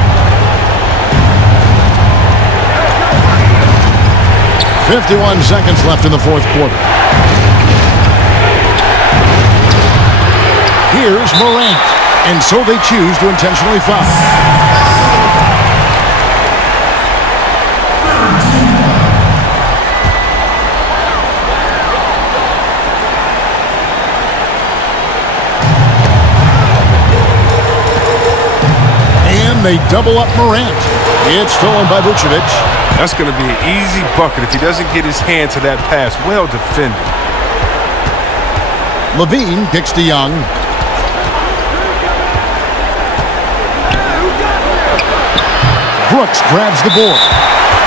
51 seconds left in the fourth quarter. Here's Morant, and so they choose to intentionally foul. And they double up Morant. It's stolen by Vucevic. That's going to be an easy bucket if he doesn't get his hand to that pass. Well defended. Levine kicks to Young. Brooks grabs the board.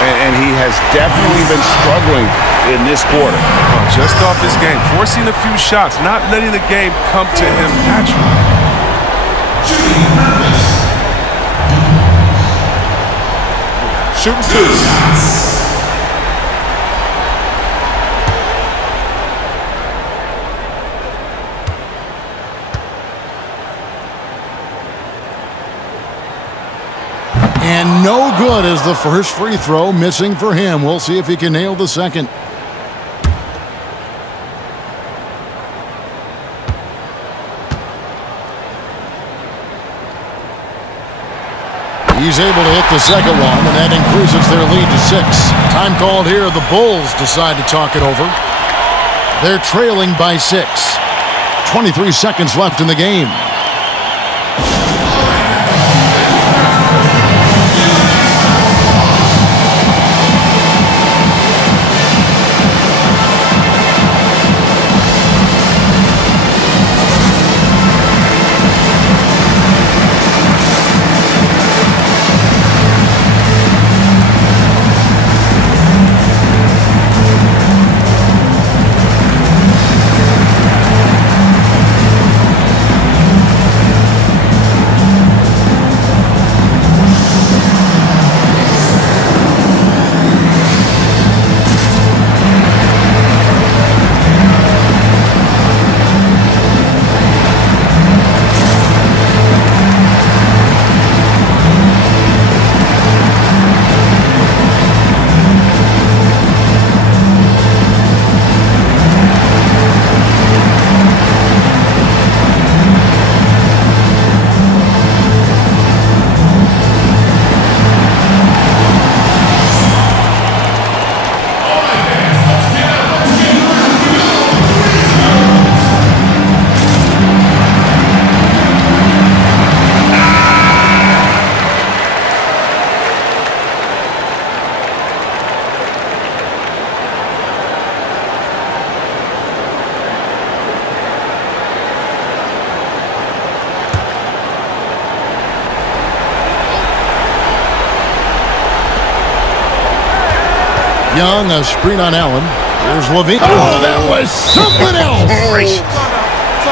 And he has definitely been struggling in this quarter. Just off his game, forcing a few shots, not letting the game come to him naturally. Shooting 2. And no good as the first free throw missing for him. We'll see if he can nail the second. He's able to hit the second one, and that increases their lead to 6. Time called here. The Bulls decide to talk it over. They're trailing by 6. 23 seconds left in the game. Young, a screen on Allen. Here's Levine. Oh, that was something else.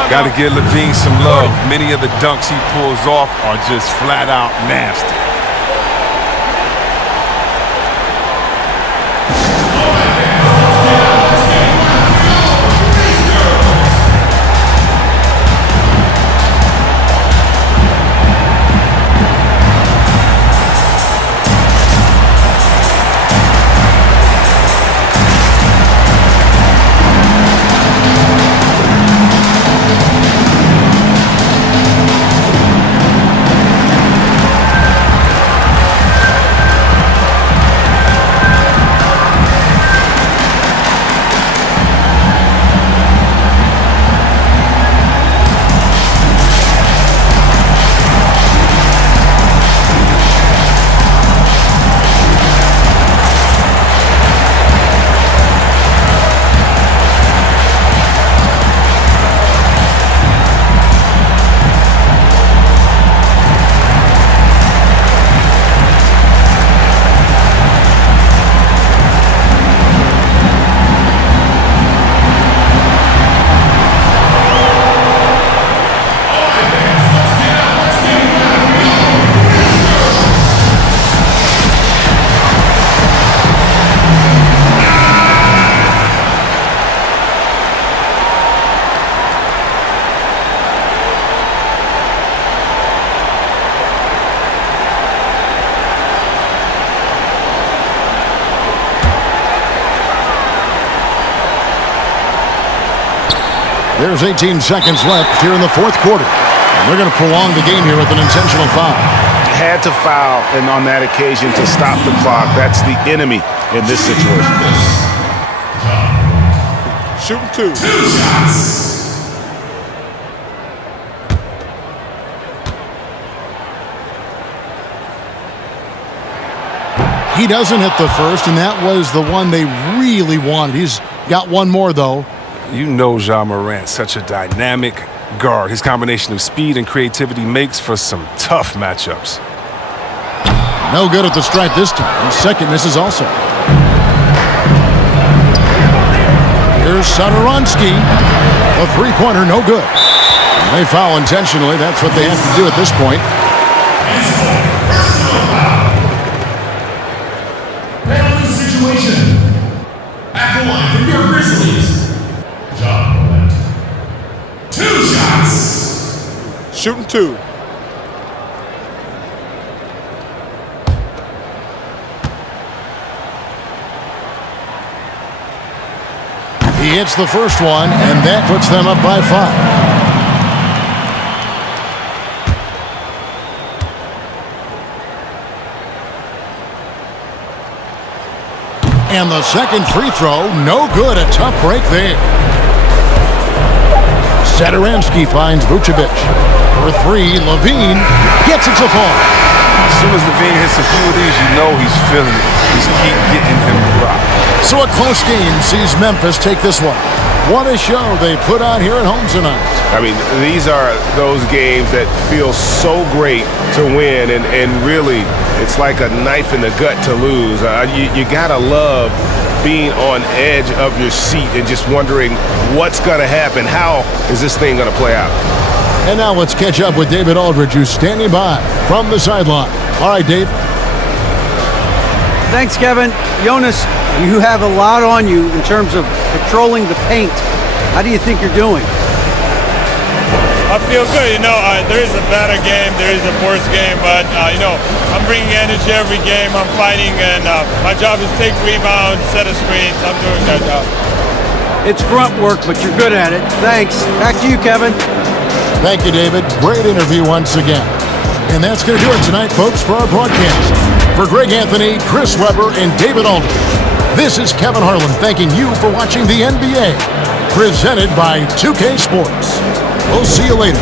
Got to give Levine some love. Many of the dunks he pulls off are just flat out nasty. There's 18 seconds left here in the fourth quarter. And they're going to prolong the game here with an intentional foul. Had to foul, and on that occasion to stop the clock. That's the enemy in this situation. Shooting 2. 2 shots. He doesn't hit the first, and that was the one they really wanted. He's got one more, though. You know Ja Morant, such a dynamic guard. His combination of speed and creativity makes for some tough matchups. No good at the stripe this time. Second misses also. Here's Sadoronsky. A three-pointer, no good. They foul intentionally. That's what they have to do at this point. Penalty situation. At the line for your Grizzlies. Ja Morant. 2 shots. Shooting 2. He hits the first one, and that puts them up by 5. And the second free throw, no good. A tough break there. Sadoronsky finds Vucevic. For 3, Levine gets it to fall. As soon as Levine hits a few of these, you know he's feeling it. Just keep getting him rocked. So a close game sees Memphis take this one. What a show they put on here at home tonight. I mean, these are those games that feel so great to win, and really, it's like a knife in the gut to lose. You gotta love being on edge of your seat and just wondering what's gonna happen. How is this thing gonna play out? And now let's catch up with David Aldridge, who's standing by from the sideline. All right, Dave. Thanks, Kevin. Jonas, you have a lot on you in terms of patrolling the paint. How do you think you're doing? I feel good. You know, there is a better game, there is a worse game, but, you know, I'm bringing energy every game. I'm fighting, and my job is to take rebounds, set a screens. I'm doing that job. It's grunt work, but you're good at it. Thanks. Back to you, Kevin. Thank you, David. Great interview once again. And that's going to do it tonight, folks, for our broadcast. For Greg Anthony, Chris Webber, and David Aldridge, this is Kevin Harlan thanking you for watching the NBA, presented by 2K Sports. We'll see you later.